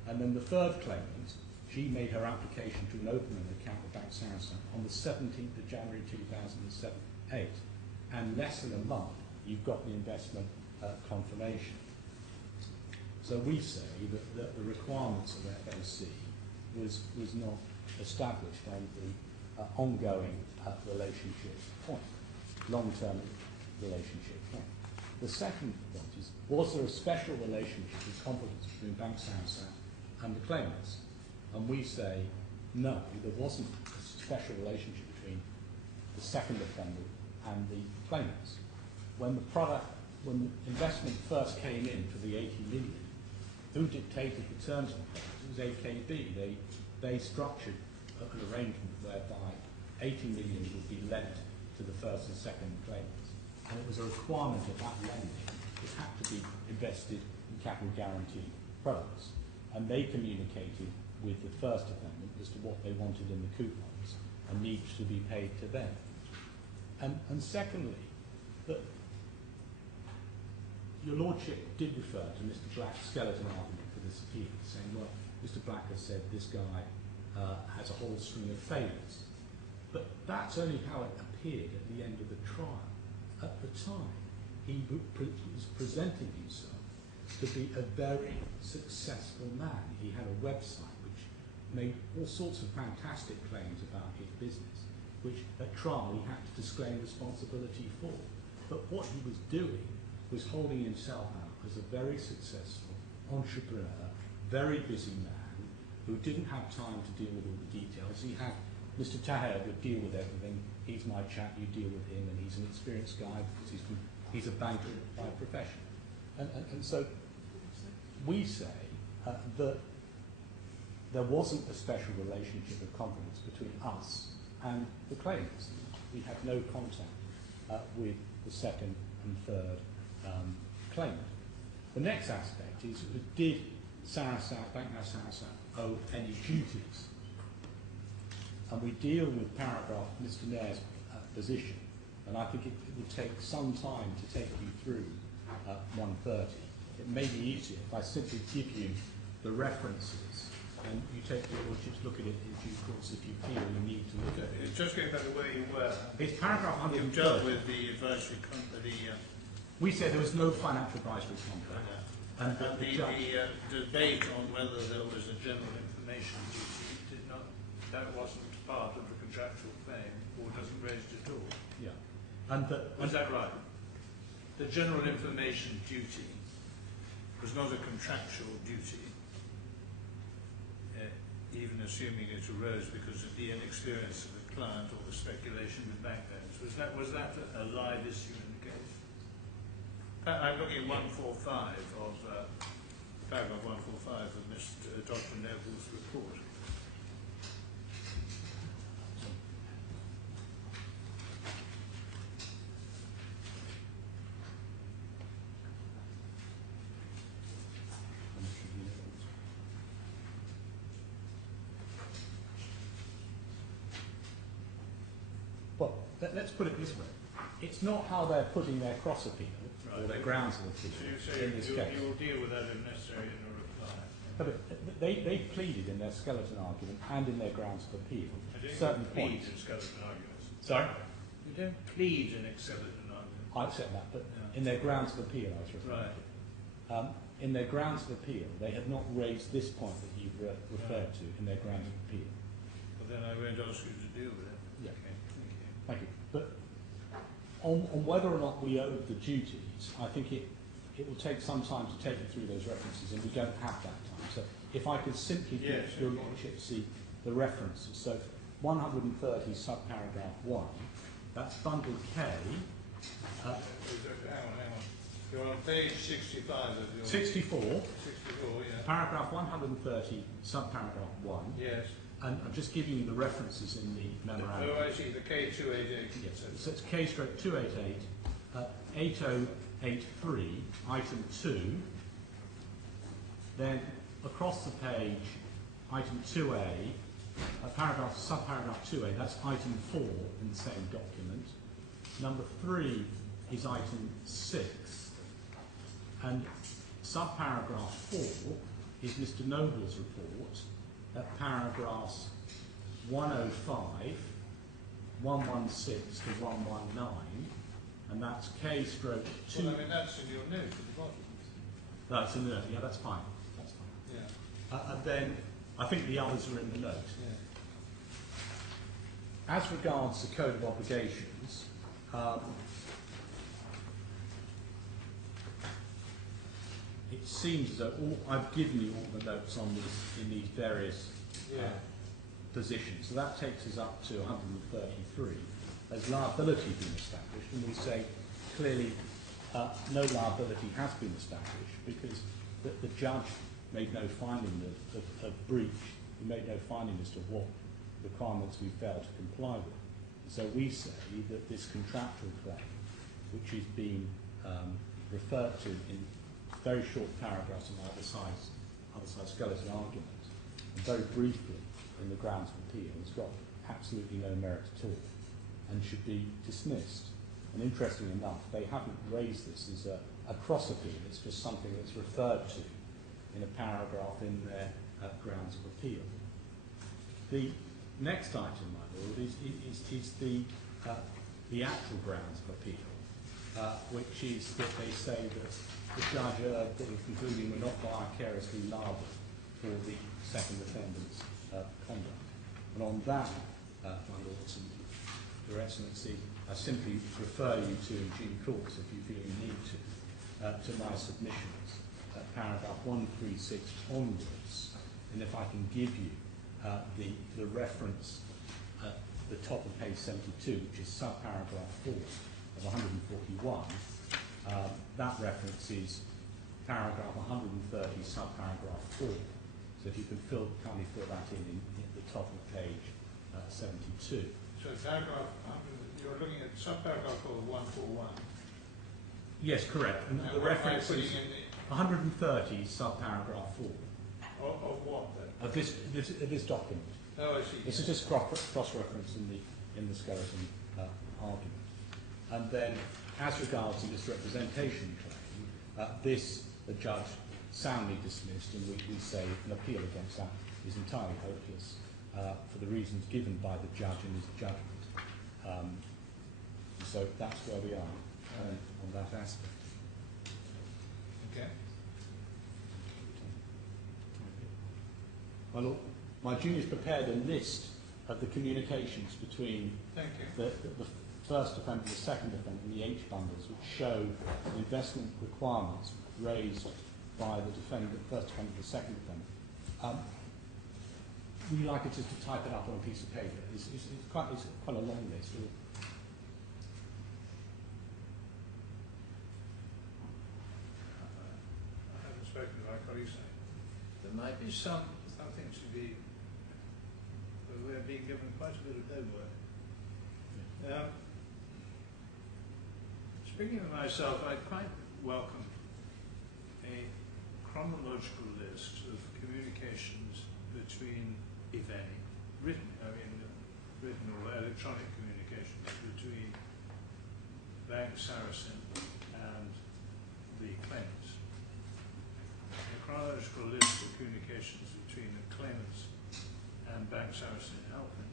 And then the third claimant, she made her application to an opening account with Bank Sarasin on the 17th of January 2008. And less than a month, you've got the investment confirmation. So we say that the requirements of FOC was not established on the ongoing relationship point, long-term relationship point. The second point is, was there a special relationship with confidence between Bank Sarasin and the claimants? And we say, no, there wasn't a special relationship between the second defendant and the claimants. When the investment first came in for the 80 million, who dictated the terms of it? It was AKB. They structured an arrangement whereby 80 million would be lent to the first and second claimants. And it was a requirement of that lending. It had to be invested in capital guarantee products. And they communicated with the first defendant as to what they wanted in the coupons and needs to be paid to them. And secondly, that your Lordship did refer to Mr. Black's skeleton argument for this appeal, saying, well, Mr. Black has said this guy has a whole string of failures. But that's only how it appeared at the end of the trial. At the time, he was presenting himself to be a very successful man. He had a website which made all sorts of fantastic claims about his business, which at trial he had to disclaim responsibility for. But what he was doing was holding himself out as a very successful entrepreneur, very busy man, who didn't have time to deal with all the details. He had Mr. Taher would deal with everything. He's my chap, you deal with him, and he's an experienced guy because he's a banker by profession. And so we say that there wasn't a special relationship of confidence between us and the claimants. We had no contact with the second and third claimant. The next aspect is, did Bank Sarasin owe any duties? And we deal with paragraph Mr. Nair's position, and I think it would take some time to take you through 130. It may be easier if I simply give you the references and you take your Lordship's look at it in due course if you feel you need to look at it. Just going back to where you were. It's paragraph 130. You've dealt with the advisory company. We said there was no financial advisory contract. And the debate on whether there was a general information duty that wasn't part of the contractual claim, or doesn't raise it at all. Yeah. Was that right? The general information duty was not a contractual duty, even assuming it arose because of the inexperience of the client or the speculation with bank loans. Was that a live issue in the case? I'm looking at 145 of paragraph 145 of Dr. Neville's report. Well, let's put it this way. It's not how they're putting their cross appeal or their grounds of appeal in this case. You will deal with that if necessary in a reply. No, but they pleaded in their skeleton argument and in their grounds of appeal certain points. In skeleton arguments. Sorry? You don't plead in a skeleton argument. I accept that, but in their grounds of appeal I was referring to. In their grounds of appeal, they had not raised this point that you've referred to in their grounds of appeal. Well, then I won't ask you to deal with it. Yeah. Okay, thank you. But on whether or not we owed the duties, I think it will take some time to take you through those references, and we don't have that time. So if I could simply give your Lordship see the references. So 130 subparagraph 1, that's bundle K. hang on. You're on page 65 of your... 64. 64, yeah. Paragraph 130, subparagraph 1. Yes. And I'm just giving you the references in the memorandum. Oh, I see, the K288. Yes, so it's K/288, 8083, item 2. Then across the page, item 2A, subparagraph 2A, that's item 4 in the same document. Number 3 is item 6. And subparagraph 4 is Mr. Noble's report at paragraphs 105, 116 to 119, and that's K stroke 2. Well, I mean, that's in your note at the bottom. That's in the note, yeah, that's fine. That's fine. Yeah. And then I think the others are in the note. Yeah. As regards the Code of Obligations, it seems as though I've given you all the notes on this in these various positions. So that takes us up to 133. Has liability been established? And we say clearly no liability has been established because the judge made no finding of breach. He made no finding as to what requirements we failed to comply with. So we say that this contractual claim, which is being referred to in very short paragraphs on the other side skeleton argument, and very briefly in the grounds of appeal, has got absolutely no merit at all and should be dismissed. And interestingly enough, they haven't raised this as a cross appeal. It's just something that's referred to in a paragraph in their grounds of appeal. The next item, my lord, is the actual grounds of appeal, which is that they say that the judge erred in concluding we're not vicariously liable for the second defendant's conduct. And on that, my lords and Your Excellency, I simply refer you to, in due course, if you feel you need to my submissions, paragraph 136 onwards. And if I can give you the reference at the top of page 72, which is subparagraph 4 of 141, that reference is paragraph 130, subparagraph 4. So if you can kindly fill that in at the top of page 72. So paragraph 100, you're looking at subparagraph 4 of 141. Yes, correct. And the reference is 130, subparagraph 4. Of what then? Of this document. Oh, I see. This is just cross-reference in the skeleton argument. And then, as regards to this representation claim, the judge soundly dismissed, and we say an appeal against that is entirely hopeless for the reasons given by the judge in his judgment. So that's where we are on that aspect. Okay. My Lord, my juniors prepared a list of the communications between Thank you. the first defendant, the second defendant, and the H bundles, which show the investment requirements raised by the defendant, first defendant, and the second defendant. Would you like it just to type it up on a piece of paper? It's quite a long list. I haven't spoken to my colleagues. There might be something to be. We're being given quite a bit of homework. Speaking of myself, I quite welcome a chronological list of communications between, if any, written or electronic communications between Bank Sarasin and the claimants. A chronological list of communications between the claimants and Bank Sarasin-Alpen,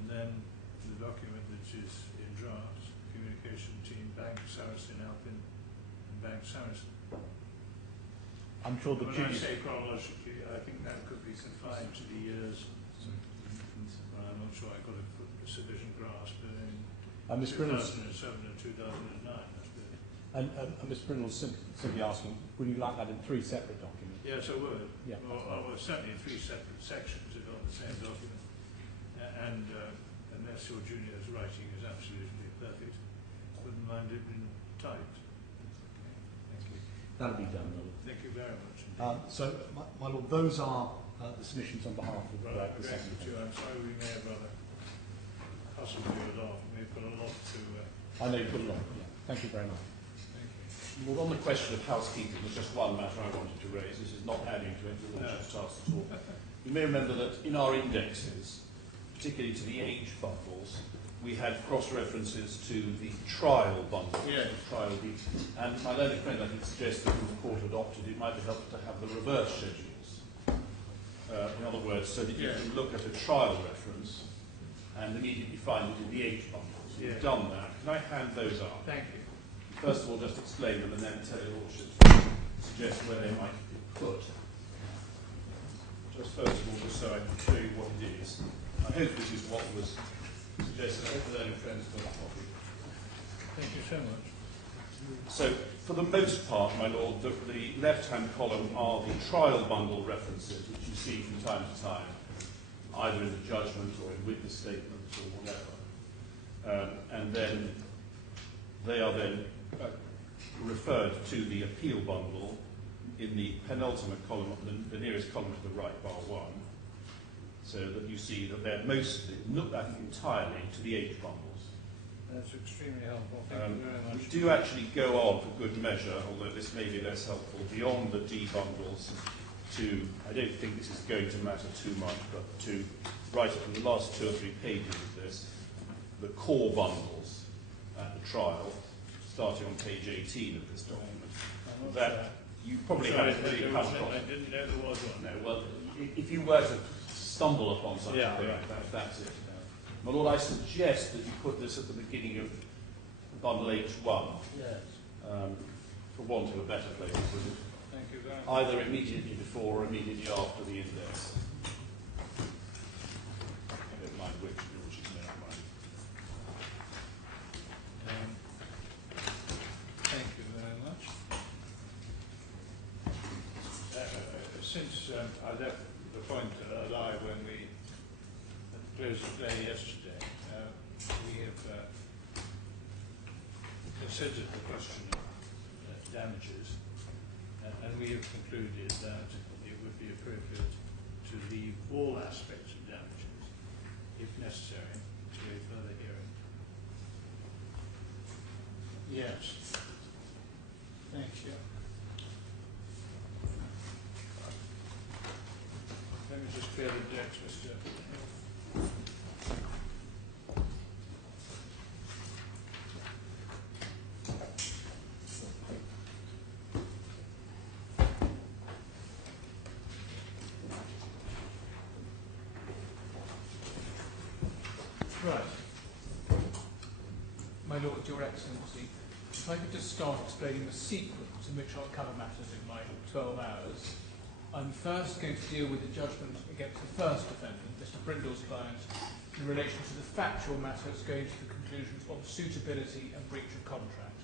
and then the document which is in drafts, communication between Bank Sarasin-Alpen and Bank Sarasin. I'm sure the When I say chronologically, I think that could be confined to the years. Well, I'm not sure I got a sufficient grasp, but in 2007 and 2009, that's good. And Ms. Brindle simply asking, would you like that in 3 separate documents? Yes, I would. Yeah. Or certainly in 3 separate sections if on the same document. And unless your junior's writing is absolutely perfect, wouldn't mind it being typed. Thank you. That'll be done, Lord. Thank you very much. So, my Lord, those are the submissions on behalf of the second. I'm sorry we may have rather hustled you along. We've got a lot to... I know you put a lot. Yeah. Thank you very much. Thank you. Well, on the question of housekeeping, there's just one matter I wanted to raise. This is not adding to any of the Lordship's task at all. You may remember that in our indexes, particularly to the age bundles, we had cross-references to the trial bundle. Yes. Trial deed. And my learned friend, I think, suggests that if the court adopted, it might be helpful to have the reverse schedules. In other words, so that you can look at a trial reference and immediately find it in the age bundles. We've done that. Can I hand those up? Thank you. First of all, just explain them and then tell you what should suggest where they might be put. Just first of all, just so I can show you what it is. I hope this is what was suggested. I hope the learned friends got a copy. Thank you so much. So, for the most part, my lord, the left-hand column are the trial bundle references, which you see from time to time, either in the judgment or in witness statements or whatever. And then they are then referred to the appeal bundle in the penultimate column, the nearest column to the right, bar 1, so that you see that they're mostly, I think entirely, to the age bundles. That's extremely helpful. Thank you very much. We do actually go on for good measure, although this may be less helpful, beyond the D bundles to, I don't think this is going to matter too much, but to write it in the last 2 or 3 pages of this, the core bundles at the trial, starting on page 18 of this document. That you probably haven't really come across. I didn't know there was one. No, well, if you were to stumble upon such a thing, that's it. My lord, I suggest that you put this at the beginning of bundle H1. Yes. For want of a better place to put it. Thank you very much. Either immediately before or immediately after the index. I don't mind which, which is no mind. Thank you very much. Since I left the point alive when we closed the play yesterday, we have considered the question of damages, and we have concluded that it would be appropriate to leave all aspects of damages, if necessary, to a further hearing. Yes. Thank you. Let me just clear the decks, Mr. Right. My Lord, Your Excellency, if I could just start explaining the sequence in which I'll cover matters in my 12 hours. I'm first going to deal with the judgment against the first defendant, Mr. Brindle's client, in relation to the factual matters going to the conclusions of suitability and breach of contract.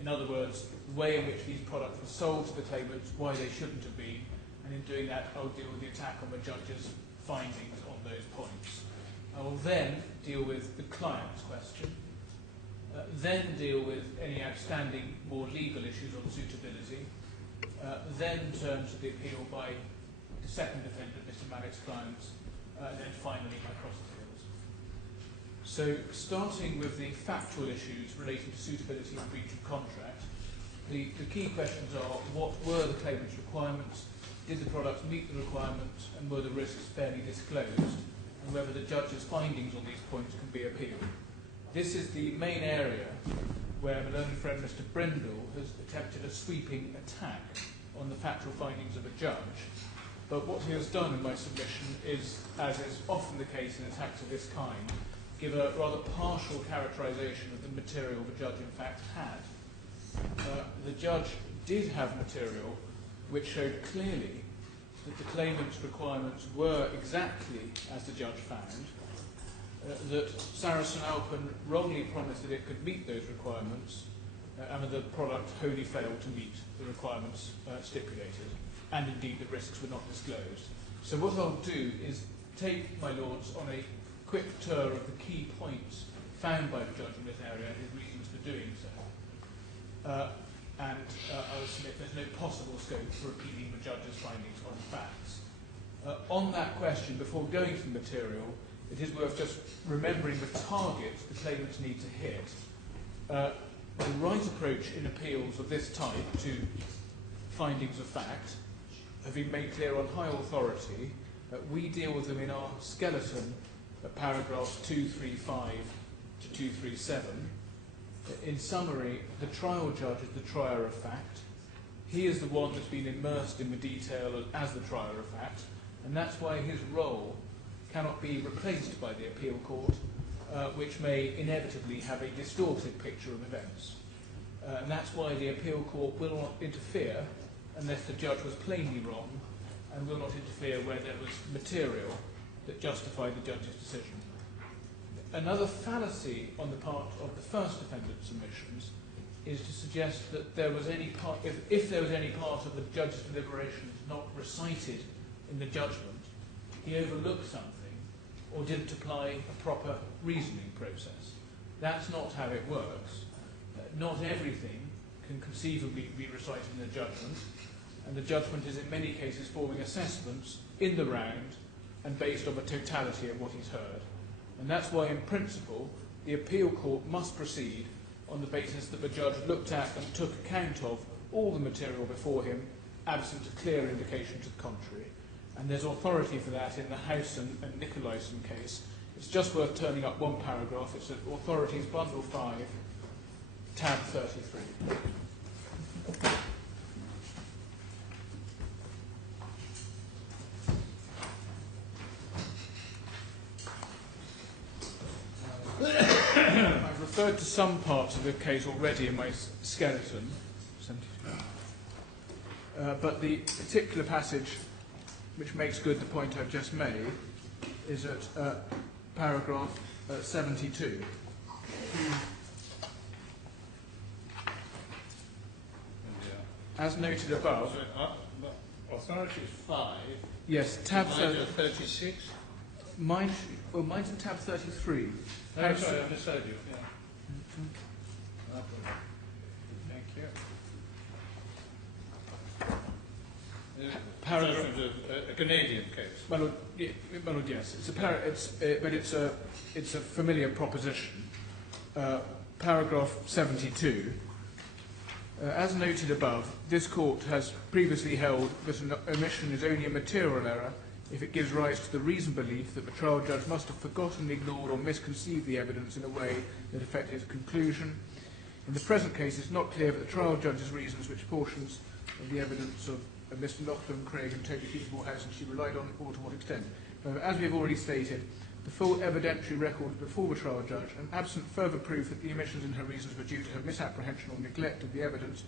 In other words, the way in which these products were sold to the claimants, why they shouldn't have been, and in doing that I'll deal with the attack on the judge's findings on those points. I will then deal with the client's question, then deal with any outstanding more legal issues on suitability, then turn to the appeal by the second defendant, Mr. Malik's client, and then finally my cross appeals. So starting with the factual issues relating to suitability and breach of contract, the key questions are: what were the claimant's requirements, did the products meet the requirements, and were the risks fairly disclosed, and whether the judge's findings on these points can be appealed. This is the main area where my learned friend Mr. Brindle has attempted a sweeping attack on the factual findings of a judge. But what he has done in my submission is, as is often the case in attacks of this kind, give a rather partial characterisation of the material the judge in fact had. The judge did have material which showed clearly that the claimant's requirements were exactly as the judge found, that Sarasin-Alpen wrongly promised that it could meet those requirements, and that the product wholly failed to meet the requirements stipulated, and indeed the risks were not disclosed. So what I'll do is take my lords on a quick tour of the key points found by the judge in this area and his reasons for doing so. And I will submit there's no possible scope for appealing the judge's findings on facts. On that question, before going to the material, it is worth just remembering the targets the claimants need to hit. The right approach in appeals of this type to findings of fact have been made clear on high authority. We deal with them in our skeleton at paragraphs 235 to 237. In summary, the trial judge is the trier of fact. He is the one that's been immersed in the detail as the trier of fact, and that's why his role cannot be replaced by the appeal court, which may inevitably have a distorted picture of events. And that's why the appeal court will not interfere unless the judge was plainly wrong, and will not interfere where there was material that justified the judge's decision. Another fallacy on the part of the first defendant's submissions is to suggest that there was any part, if there was any part of the judge's deliberations not recited in the judgment, he overlooked something or didn't apply a proper reasoning process. That's not how it works. Not everything can conceivably be recited in the judgment, and the judgment is in many cases forming assessments in the round and based on the totality of what he's heard. And that's why, in principle, the appeal court must proceed on the basis that the judge looked at and took account of all the material before him, absent a clear indication to the contrary. And there's authority for that in the Howson and Nicolaisen case. It's just worth turning up one paragraph. It's at Authorities Bundle 5, tab 33. I've referred to some parts of the case already in my skeleton, but the particular passage which makes good the point I've just made is at paragraph 72. As noted above, Authorities 5. yes, tab 36. mine's in tab 33. No, sorry, I misheard you. Yeah. No problem. Thank you. Paragraph. A Canadian case. My Lord, yes, it's a familiar proposition. Paragraph 72. As noted above, this court has previously held that an omission is only a material error if it gives rise to the reasoned belief that the trial judge must have forgotten, ignored or misconceived the evidence in a way that affected his conclusion. In the present case, it's not clear that the trial judge's reasons which portions of the evidence of Mr. Loughlin, Craig and Toby Peterborough House and she relied on, or to what extent. As we have already stated, the full evidentiary record before the trial judge, and absent further proof that the omissions in her reasons were due to her misapprehension or neglect of the evidence,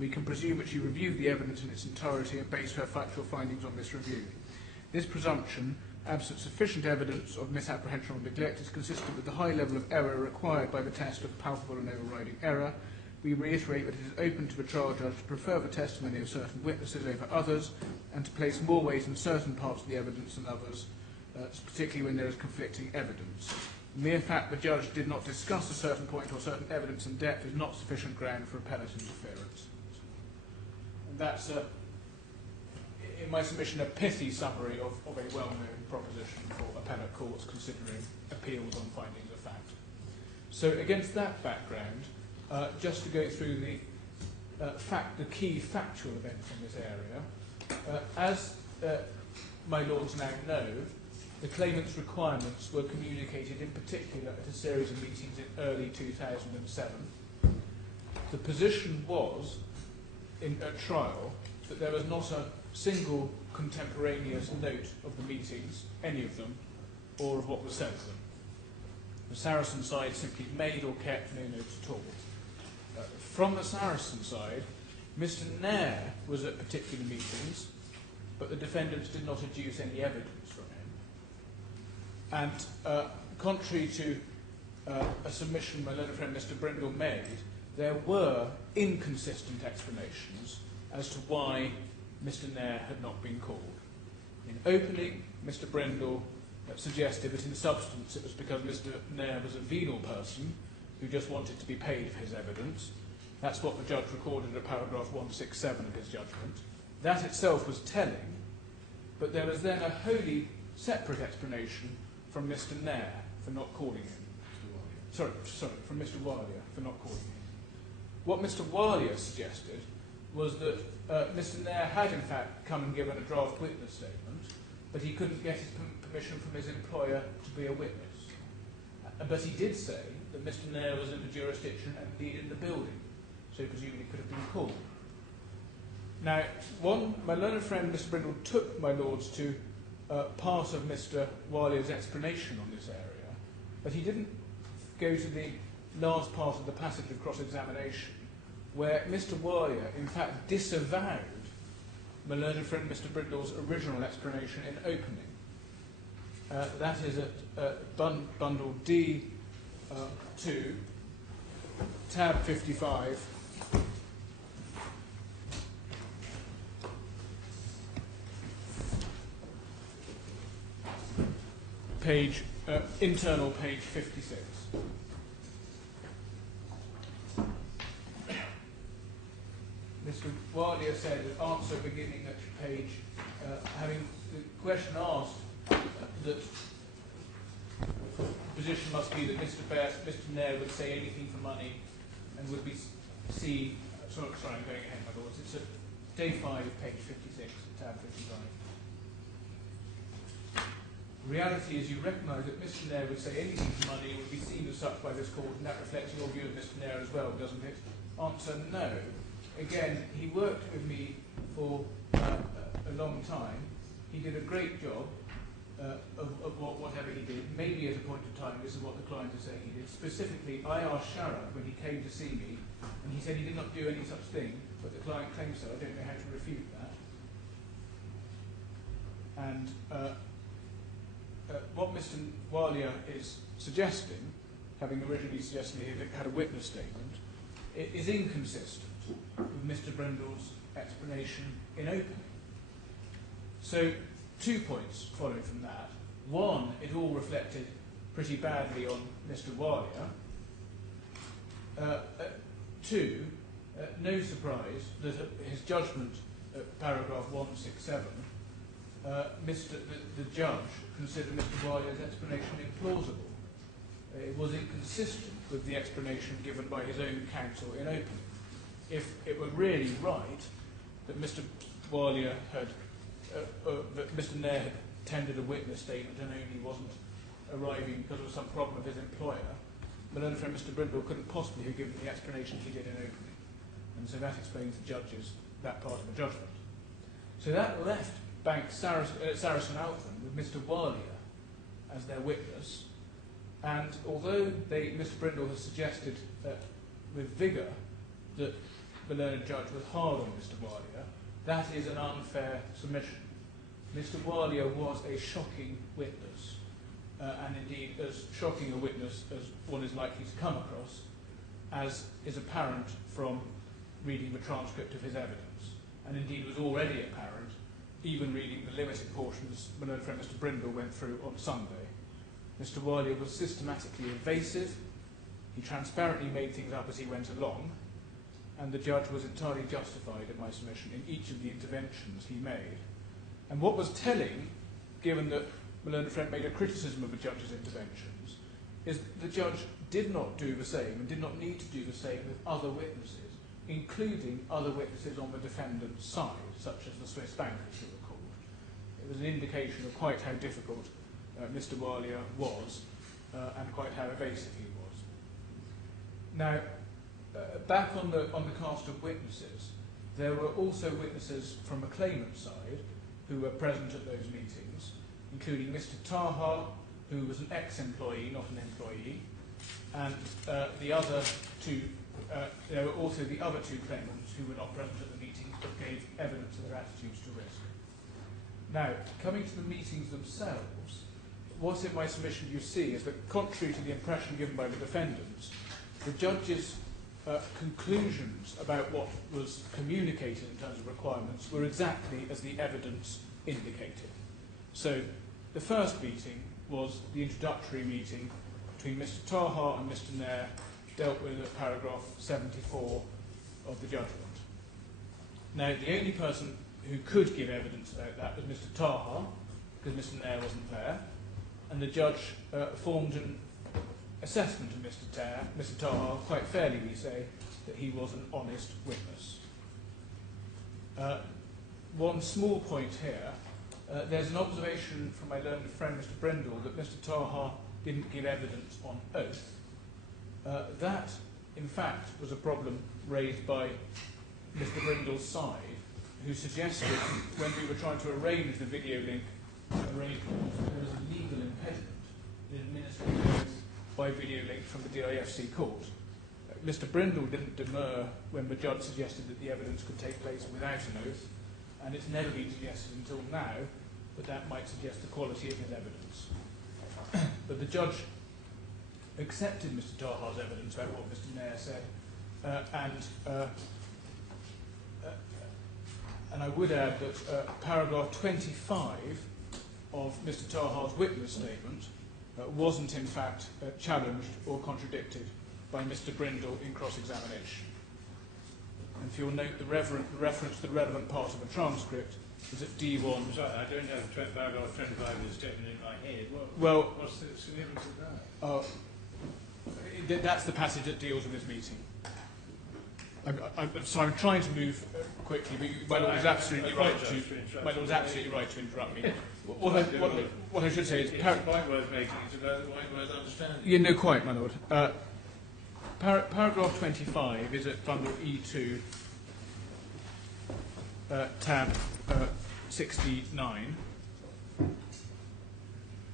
we can presume that she reviewed the evidence in its entirety and based her factual findings on this review. This presumption, absent sufficient evidence of misapprehension or neglect, is consistent with the high level of error required by the test of palpable and overriding error. We reiterate that it is open to the trial judge to prefer the testimony of certain witnesses over others and to place more weight on certain parts of the evidence than others, particularly when there is conflicting evidence. The mere fact the judge did not discuss a certain point or certain evidence in depth is not sufficient ground for appellate interference. And that's, in my submission, a pithy summary of a well-known proposition for appellate courts considering appeals on findings of fact. So against that background, just to go through the key factual events in this area, as my lords now know, the claimant's requirements were communicated in particular at a series of meetings in early 2007. The position was, at trial, that there was not a single contemporaneous note of the meetings, any of them, or of what was said to them. The Saracen side simply made or kept no notes at all. From the Saracen side, Mr. Nair was at particular meetings, but the defendants did not adduce any evidence from him. And contrary to a submission my learned friend Mr. Brindle made, there were inconsistent explanations as to why Mr. Nair had not been called. In opening, Mr. Brindle suggested that in substance it was because Mr. Nair was a venal person who just wanted to be paid for his evidence. That's what the judge recorded at paragraph 167 of his judgment. That itself was telling, but there was then a wholly separate explanation from Mr. Nair for not calling him. Sorry, from Mr. Walia for not calling him. What Mr. Walia suggested was that Mr. Nair had in fact come and given a draft witness statement, but he couldn't get his permission from his employer to be a witness. But he did say that Mr. Nair was in the jurisdiction and indeed in the building, so presumably could have been called. Now, my learned friend, Mr. Brindle, took my lords to part of Mr. Walia's explanation on this area, but he didn't go to the last part of the passage of cross-examination, where Mr. Walia, in fact, disavowed my learned friend, Mr. Brindle's original explanation in opening. That is at bundle D2, tab 55. Internal page 56. Mr. Walia said, answer beginning at page, having the question asked, that the position must be that Mr. Nair would say anything for money and would be seen. Sorry, I'm going ahead, my lords. It's at day 5, page 56, tab 55. The reality is you recognise that Mr. Nair would say anything for money and would be seen as such by this court, and that reflects your view of Mr. Nair as well, doesn't it? Answer, no. Again, he worked with me for a long time. He did a great job of whatever he did. Maybe at a point in time, this is what the client is saying he did. Specifically, I asked Sharad when he came to see me, and he said he did not do any such thing, but the client claims so. I don't know how to refute that. And what Mr. Walia is suggesting, having originally suggested he had a witness statement, is inconsistent with Mr. Brindle's explanation in opening. So, 2 points following from that. One, it all reflected pretty badly on Mr. Walia. 2, no surprise that his judgment at paragraph 167, the judge considered Mr. Walia's explanation implausible. It was inconsistent with the explanation given by his own counsel in opening. If it were really right that Mr. Walia had, that Mr. Nair had tendered a witness statement and only wasn't arriving because of some problem with his employer, my learned friend Mr. Brindle couldn't possibly have given the explanation he did in opening. And so that explains the judge's, that part of the judgment. So that left Bank Sarasin-Alpen with Mr. Walia as their witness, and although Mr. Brindle has suggested with vigour that the learned judge was hard on Mr. Walia, that is an unfair submission. Mr. Walia was a shocking witness, and indeed as shocking a witness as one is likely to come across, as is apparent from reading the transcript of his evidence, and indeed was already apparent even reading the limited portions my learned friend Mr. Brindle went through on Sunday. Mr. Walia was systematically evasive, he transparently made things up as he went along, and the judge was entirely justified in my submission in each of the interventions he made. And what was telling, given that my learned friend made a criticism of the judge's interventions, is that the judge did not do the same and did not need to do the same with other witnesses, including other witnesses on the defendant's side, such as the Swiss bankers who were called. It was an indication of quite how difficult Mr. Walia was and quite how evasive he was. Now, back on the cast of witnesses, there were also witnesses from the claimant side who were present at those meetings, including Mr. Taha, who was an ex-employee, not an employee, and the other two. There were also the other two claimants who were not present at the meetings but gave evidence of their attitudes to risk. Now, coming to the meetings themselves, what in my submission you see is that, contrary to the impression given by the defendants, the judge's conclusions about what was communicated in terms of requirements were exactly as the evidence indicated. So, the first meeting was the introductory meeting between Mr. Taha and Mr. Nair, dealt with at paragraph 74 of the judgment. Now, the only person who could give evidence about that was Mr. Taha, because Mr. Nair wasn't there, and the judge formed an assessment of Mr. Taha, quite fairly we say, that he was an honest witness. One small point here, there's an observation from my learned friend, Mr. Brindle, that Mr. Taha didn't give evidence on oath. That, in fact, was a problem raised by Mr. Brindle's side, who suggested, when we were trying to arrange the video link arrangement, there was a legal impediment in administering oath by video link from the DIFC court. Mr. Brindle didn't demur when the judge suggested that the evidence could take place without an oath, and it's never been suggested until now that that might suggest the quality of his evidence. But the judge accepted Mr. Taha's evidence about what Mr. Nair said, and I would add that paragraph 25 of Mr. Taha's witness statement wasn't in fact challenged or contradicted by Mr. Brindle in cross-examination. And if you'll note, the reference to the relevant part of the transcript is at D1. Sorry, I don't have paragraph 25 of the statement in my head. What's the significance of that? That's the passage that deals with this meeting. So I'm trying to move quickly, but my Lord is absolutely right to interrupt me. What I should say is... It's quite worth making, it's quite worth understanding. Yeah, no, quite, my Lord. Paragraph 25 is at bundle E2, tab 69.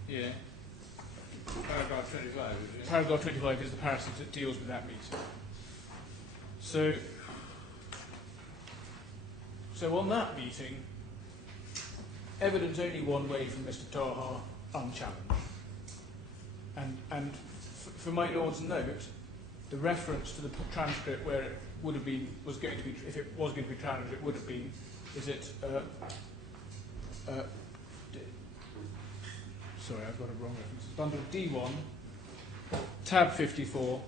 Yeah. Paragraph 25, is it? Paragraph 25 is the passage that deals with that meeting. So on that meeting, evidence only one way from Mr. Taha, unchallenged. And for my Lord's note, the reference to the transcript where it would have been, was going to be, if it was going to be challenged, it would have been, is it, sorry, I've got a wrong reference. Bundle D1, tab 54,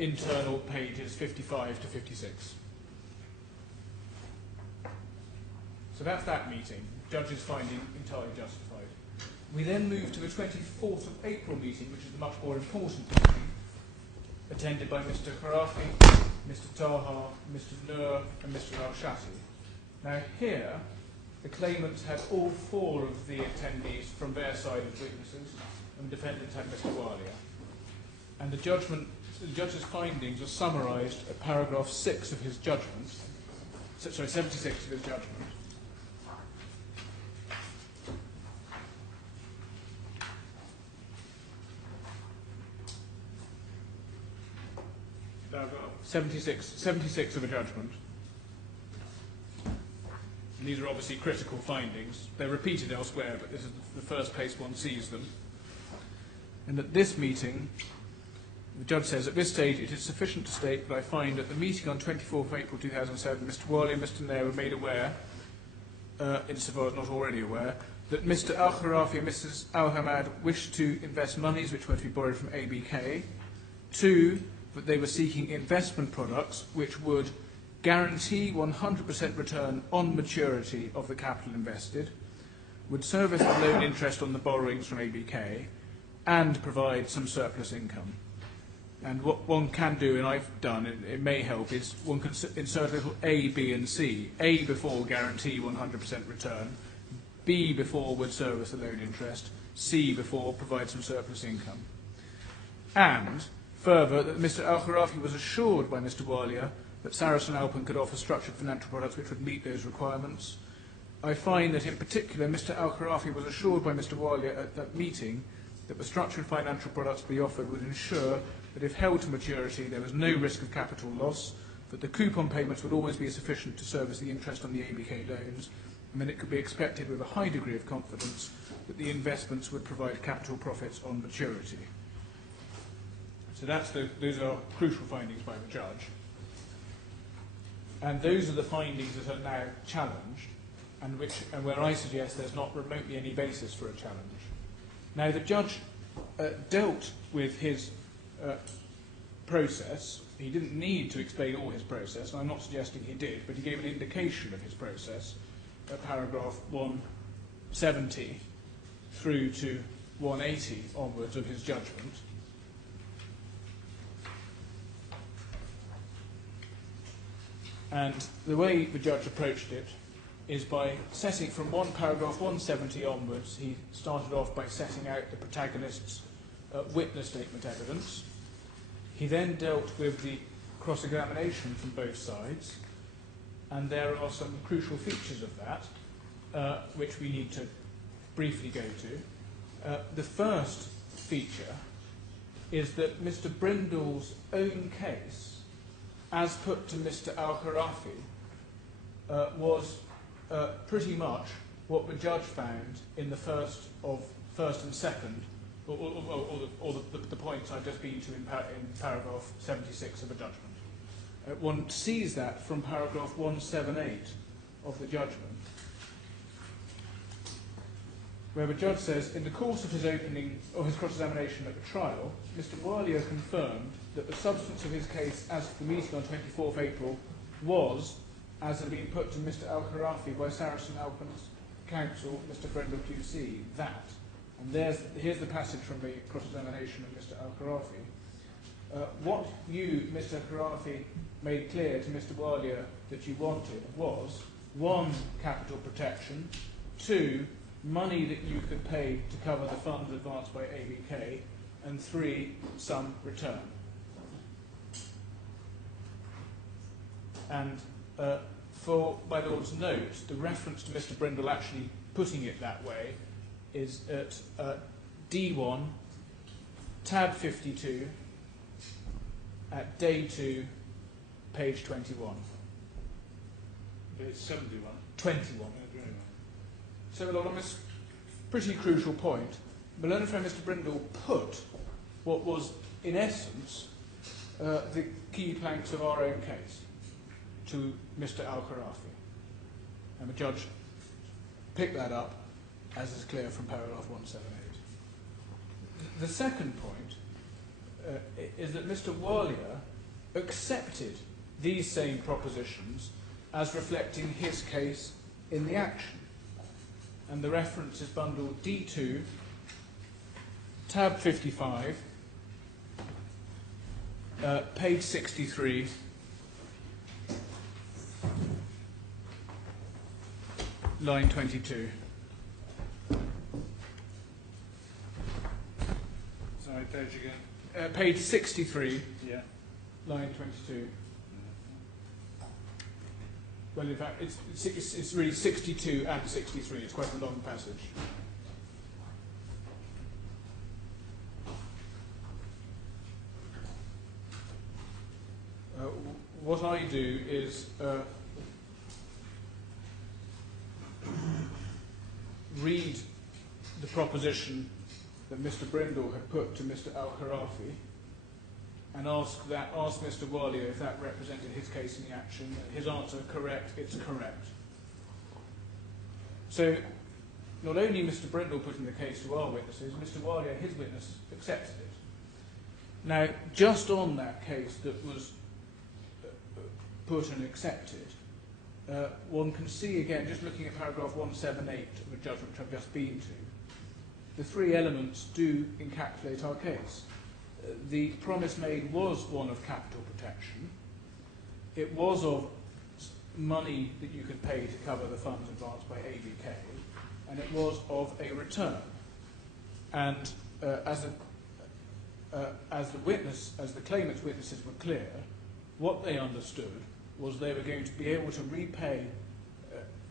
internal pages 55 to 56. So that's that meeting. Judge's finding entirely justified. We then move to the 24th of April meeting, which is the much more important meeting, attended by Mr. Khorafi, Mr. Taha, Mr. Nur, and Mr. Al-Shati. Now here, the claimants had all four of the attendees from their side as witnesses, and the defendants had Mr. Alia. And the judge's findings are summarised at paragraph 6 of his judgment, 76 of his judgment. Paragraph 76 of a judgment. And these are obviously critical findings. They're repeated elsewhere, but this is the first place one sees them. And at this meeting, the judge says, at this stage, it is sufficient to state that I find at the meeting on 24th of April 2007, Mr. Wali and Mr. Nair were made aware, insofar as not already aware, that Mr. Al-Khorafi and Mrs. Al-Hamad wished to invest monies which were to be borrowed from ABK. 2, that they were seeking investment products which would guarantee 100% return on maturity of the capital invested, would service the loan interest on the borrowings from ABK, and provide some surplus income. And what one can do, and I've done, it may help, is one can insert a little A, B and C. A before guarantee 100% return, B before would service the loan interest, C before provide some surplus income. And further, that Mr. Al-Khorafi was assured by Mr. Walia that Sarasin-Alpen could offer structured financial products which would meet those requirements. I find that in particular Mr. Al-Khorafi was assured by Mr. Walia at that meeting that the structured financial products to be offered would ensure that if held to maturity there was no risk of capital loss, that the coupon payments would always be sufficient to service the interest on the ABK loans, and that it could be expected with a high degree of confidence that the investments would provide capital profits on maturity. So those are crucial findings by the judge. And those are the findings that are now challenged, and where I suggest there's not remotely any basis for a challenge. Now, the judge dealt with his process. He didn't need to explain all his process, and I'm not suggesting he did, but he gave an indication of his process at paragraph 170 through to 180 onwards of his judgment. And the way the judge approached it is by setting from paragraph 170 onwards. He started off by setting out the protagonist's witness statement evidence. He then dealt with the cross-examination from both sides, and there are some crucial features of that, which we need to briefly go to. The first feature is that Mr. Brindle's own case, as put to Mr. Al-Khorafi, was pretty much what the judge found in the first and second, or the points I've just been to in paragraph 76 of the judgment. One sees that from paragraph 178 of the judgment, where the judge says, in the course of his opening or his cross-examination at the trial, Mr. Alia confirmed that the substance of his case as to the meeting on 24th April was, as had been put to Mr. Al-Khorafi by Sarasin-Alpen's counsel, Mr. Brindle QC, that, and here's the passage from the cross-examination of Mr. Al-Khorafi. What you, Mr. Khorafi, made clear to Mr. Alia that you wanted was, 1, capital protection, 2, money that you could pay to cover the funds advanced by ABK, and 3, some return. And by the Lord's note, the reference to Mr. Brindle actually putting it that way is at D1, tab 52, at day 2, page 21. Page 71. 21. So on this pretty crucial point, the learned friend Mr. Brindle put what was, in essence, the key planks of our own case to Mr. Al-Khorafi. And the judge picked that up, as is clear from paragraph 178. The second point is that Mr. Alia accepted these same propositions as reflecting his case in the action. And the reference is bundle D2, tab 55, page 63, line 22. Sorry, page again. Page 63, Yeah. line 22. Well, in fact, it's really 62 and 63. It's quite a long passage. What I do is read the proposition that Mr. Brindle had put to Mr. Al-Khorafi and ask Mr. Alia if that represented his case in the action. His answer, correct, it's correct. So, not only Mr. Brindle putting the case to our witnesses, Mr. Alia, his witness, accepted it. Now, just on that case that was put and accepted, one can see again, just looking at paragraph 178 of the judgment which I've just been to, the 3 elements do encapsulate our case. The promise made was one of capital protection. It was of money that you could pay to cover the funds advanced by ABK, and it was of a return. And as the claimant's witnesses were clear, what they understood was they were going to be able to repay,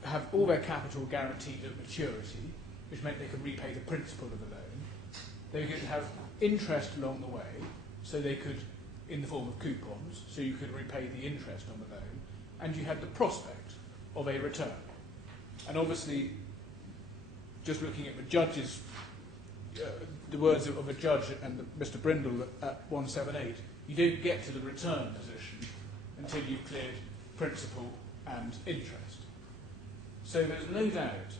have all their capital guaranteed at maturity, which meant they could repay the principal of the loan. They were going to have interest along the way, so they could, in the form of coupons, so you could repay the interest on the loan, and you had the prospect of a return. And obviously, just looking at the judge's, the words of a judge and Mr. Brindle at 178, you don't get to the return position until you've cleared principal and interest. So there's no doubt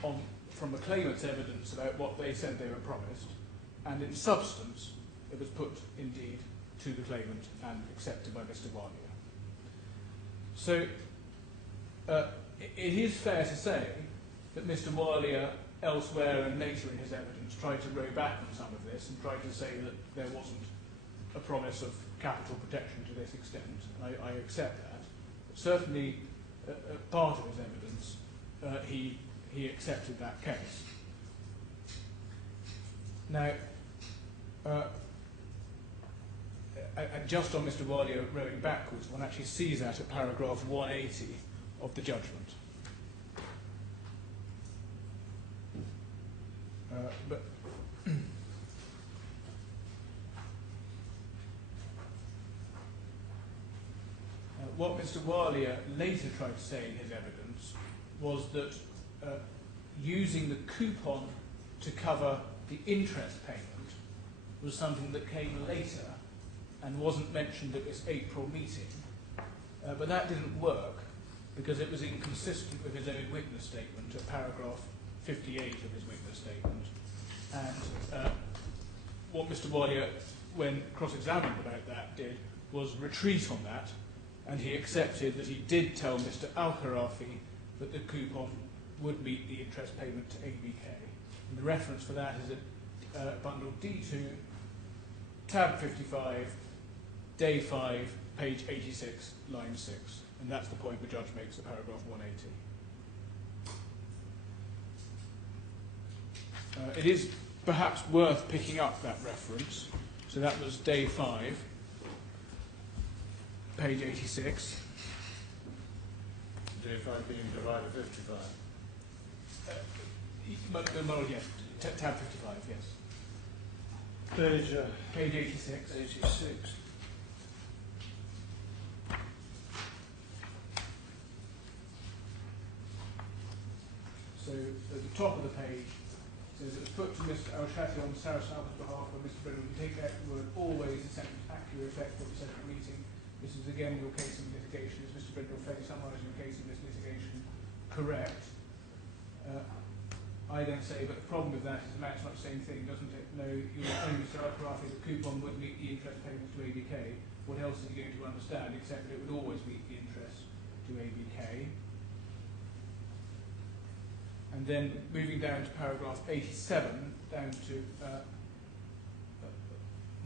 from the claimant's evidence about what they said they were promised, and in substance, it was put, indeed, to the claimant and accepted by Mr. Alia. So, it is fair to say that Mr. Alia, elsewhere and later in his evidence, tried to row back on some of this and tried to say that there wasn't a promise of capital protection to this extent. I accept that. certainly part of his evidence, he accepted that case. Now, and just on Mr. Walia rowing backwards, one actually sees that at paragraph 180 of the judgment. But what Mr. Walia later tried to say in his evidence was that using the coupon to cover the interest payment was something that came later and wasn't mentioned at this April meeting. But that didn't work because it was inconsistent with his own witness statement at paragraph 58 of his witness statement. And what Mr. Walia, when cross-examined about that, did was retreat on that, and he accepted that he did tell Mr. Khorafi that the coupon would meet the interest payment to ABK. And the reference for that is at bundle D2, tab 55, day 5, page 86, line 6. And that's the point the judge makes at paragraph 180. It is perhaps worth picking up that reference. So that was day 5, page 86. Day 5 being divided 55. Well, yes, tab 55, yes. Page 86. 86. So at the top of the page, it says it was put to Mr. Al-Shati on Sarasin-Alpen's behalf by Mr. Brindle. You take that word always in sentence accurate effect what you said at the meeting. This is again your case in litigation. Is Mr. Brindle fairly summarising your case in this litigation correct? I then say, but the problem with that is it amounts much the same thing, doesn't it? No, you're telling Mr. Khorafi the coupon would meet the interest payments to ABK. What else is he going to understand except that it would always meet the interest to ABK? And then moving down to paragraph 87, down to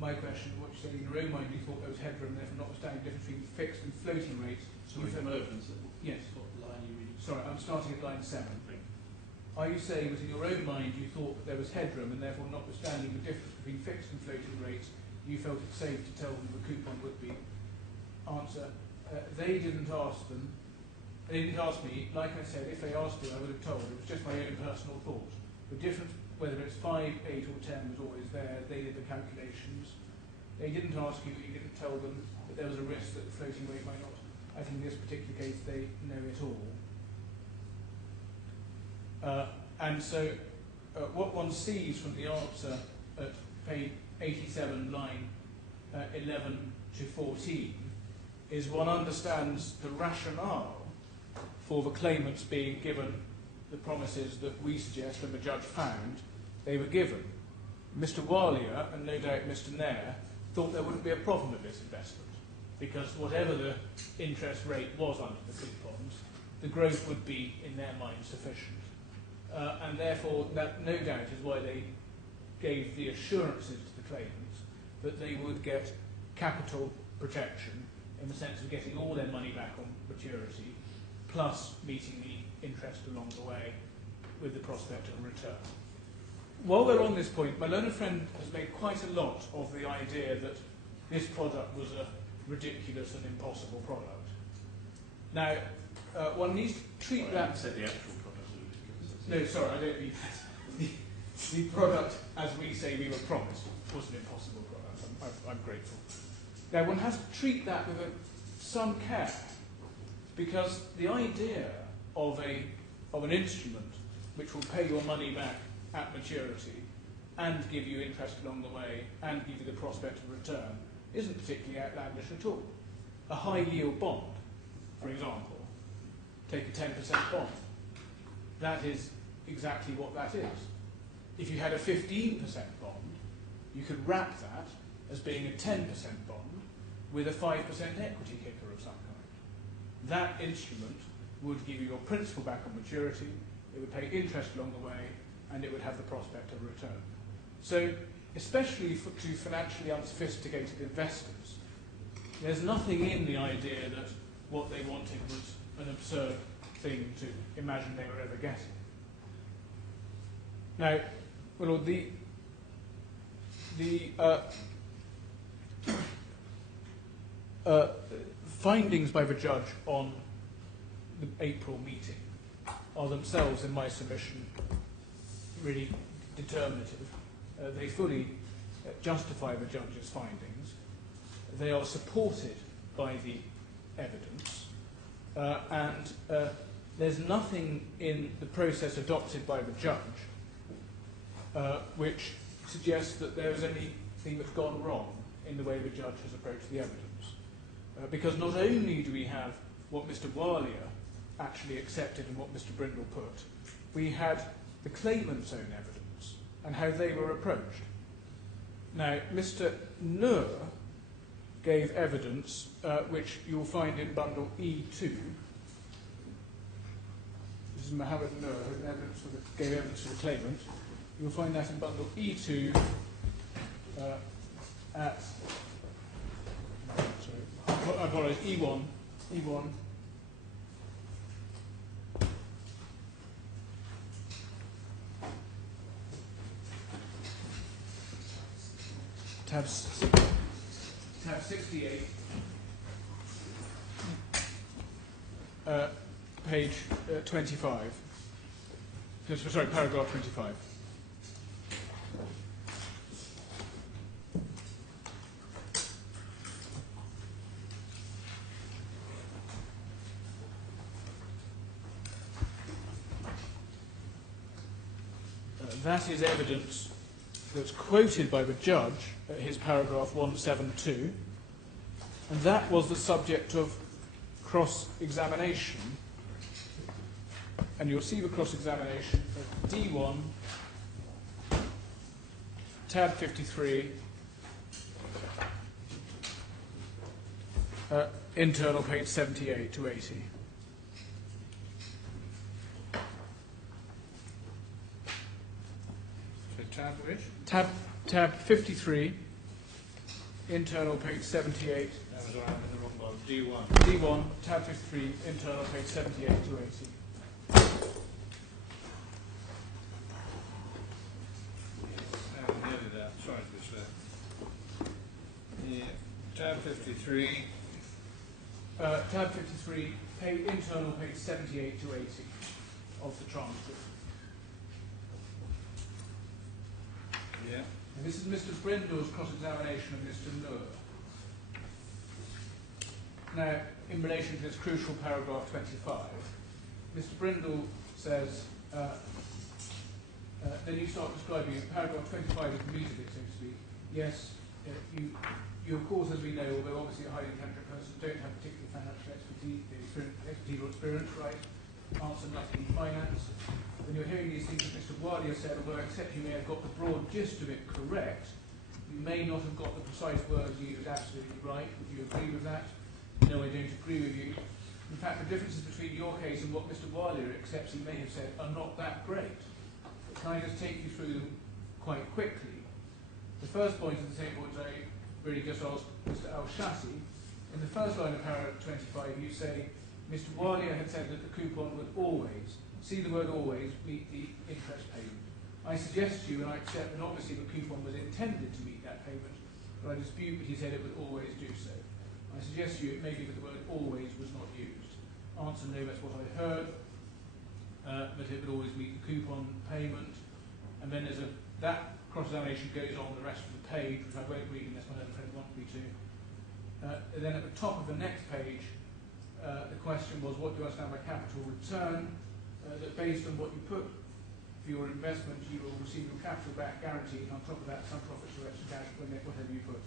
my question, what you said in your own mind, you thought there was headroom, therefore notwithstanding the difference between fixed and floating rates. Sorry, yes. What line are you reading? Sorry, I'm starting at line 7. Are you saying that in your own mind you thought that there was headroom and therefore notwithstanding the difference between fixed and floating rates, you felt it safe to tell them the coupon would be? Answer, they didn't ask them. They didn't ask me. Like I said, if they asked me, I would have told. It was just my own personal thought. The difference, whether it's 5, 8 or 10 was always there. They did the calculations. They didn't ask you, you didn't tell them that there was a risk that the floating rate might not. I think in this particular case they know it all. And so what one sees from the answer at page 87, line 11 to 14, is one understands the rationale for the claimants being given the promises that we suggest and the judge found they were given. Mr. Walia, and no doubt Mr. Nair, thought there wouldn't be a problem with this investment, because whatever the interest rate was under the coupons, the growth would be, in their mind, sufficient. And therefore, that no doubt is why they gave the assurances to the claimants that they would get capital protection in the sense of getting all their money back on maturity, plus meeting the interest along the way with the prospect of return. While we're on this point, my learned friend has made quite a lot of the idea that this product was a ridiculous and impossible product. Now, one needs to treat that... said the actual product. No, sorry, I don't mean that. The product, as we say we were promised, was an impossible product. I'm grateful. Now, one has to treat that with some care, because the idea of an instrument which will pay your money back at maturity and give you interest along the way and give you the prospect of return isn't particularly outlandish at all. A high-yield bond, for example, take a 10% bond. That is exactly what that is. If you had a 15% bond, you could wrap that as being a 10% bond with a 5% equity kicker of some kind. That instrument would give you your principal back on maturity, it would pay interest along the way, and it would have the prospect of return. So, especially to financially unsophisticated investors, there's nothing in the idea that what they wanted was an absurd thing to imagine they were ever getting. Now, well, the findings by the judge on the April meeting are themselves, in my submission, really determinative. They fully justify the judge's findings. They are supported by the evidence, and there's nothing in the process adopted by the judge which suggests that there is anything that's gone wrong in the way the judge has approached the evidence. Because not only do we have what Mr. Walia actually accepted and what Mr. Brindle put, we had the claimant's own evidence and how they were approached. Now, Mr. Nur gave evidence which you'll find in bundle E2. This is Mohamed Nur, who gave evidence for the claimant. You'll find that in bundle E2 at, sorry, I borrowed E1. Tab 68, page 25. Sorry, paragraph 25. That is evidence that's quoted by the judge at his paragraph 172, and that was the subject of cross-examination. And you'll see the cross-examination at D1, tab 53, internal page 78 to 80. Tab which? Tab 53, internal page 78. That was around in the wrong one. D1, tab 53, internal page 78 to 80. Nearly there. Sorry to be slow. Yeah. Tab 53. Tab 53, internal page 78 to 80 of the transcript. Yeah. And this is Mr. Brindle's cross-examination of Mr. Nur. Now, in relation to this crucial paragraph 25, Mr. Brindle says, then you start describing paragraph 25 is the meat of it, so to speak. Yes, you of course, as we know, although obviously a highly intelligent person, don't have particular financial expertise or experience, right? Answer nothing in finance. When you're hearing these things that Mr. Walia said, although I accept you may have got the broad gist of it correct, you may not have got the precise words used absolutely right. Would you agree with that? No, I don't agree with you. In fact, the differences between your case and what Mr. Walia accepts he may have said are not that great. But can I just take you through them quite quickly? The first point is the same point I really just asked Mr. Al-Shasi. In the first line of paragraph 25, you say, Mr. Walia had said that the coupon would always, see the word always, meet the interest payment. I suggest to you, and I accept that obviously the coupon was intended to meet that payment, but I dispute that he said it would always do so. I suggest to you it may be that the word always was not used. Answer no, that's what I heard, that it would always meet the coupon payment. And then there's that cross-examination goes on the rest of the page, which I won't read unless my other friend wants me to. Then at the top of the next page, the question was, what do you understand by capital return? That based on what you put for your investment, you will receive your capital back guaranteed. On top of that, some profits or extra cash, whatever you put.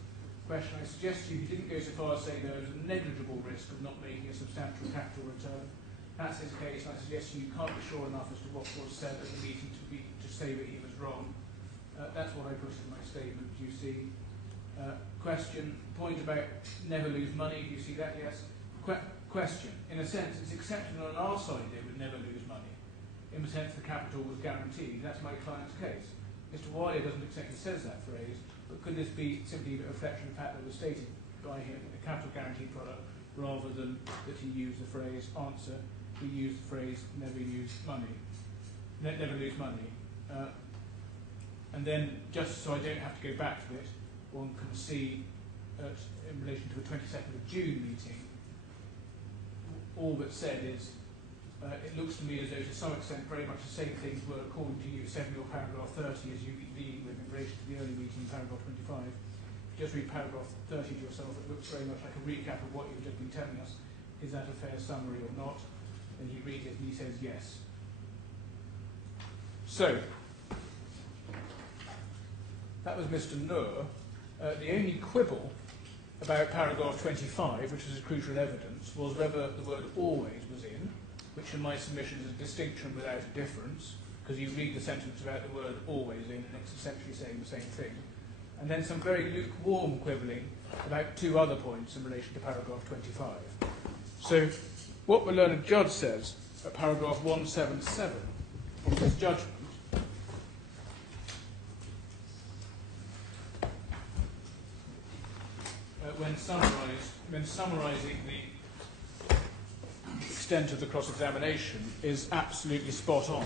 Question, I suggest to you, he didn't go so far as saying there is a negligible risk of not making a substantial capital return. That's his case, and I suggest to you can't be sure enough as to what was said at the meeting to say that he was wrong. That's what I put in my statement, you see. Question, point about never lose money, do you see that? Yes. Question, in a sense, it's exceptional on our side they would never lose money. In the sense the capital was guaranteed. That's my client's case. Mr. Wiley doesn't accept he says that phrase, but could this be simply a reflection of the fact that it was stated by him that the capital guarantee product rather than that he used the phrase answer, he used the phrase never use money, never lose money. And then, just so I don't have to go back to it, one can see in relation to the 22nd of June meeting, all that's said is, it looks to me as though to some extent very much the same things were according to you said in your paragraph 30 as you lead with in relation to the early meeting, paragraph 25. Just read paragraph 30 to yourself, it looks very much like a recap of what you've just been telling us. Is that a fair summary or not? And he reads it and he says yes. So, that was Mr. Noor. The only quibble about paragraph 25, which was crucial evidence, was whether the word always was in, which in my submission is a distinction without a difference, because you read the sentence about the word always in and it's essentially saying the same thing. And then some very lukewarm quibbling about two other points in relation to paragraph 25. So, what the learned judge says at paragraph 177 of his judgment when summarising the extent of the cross-examination is absolutely spot on.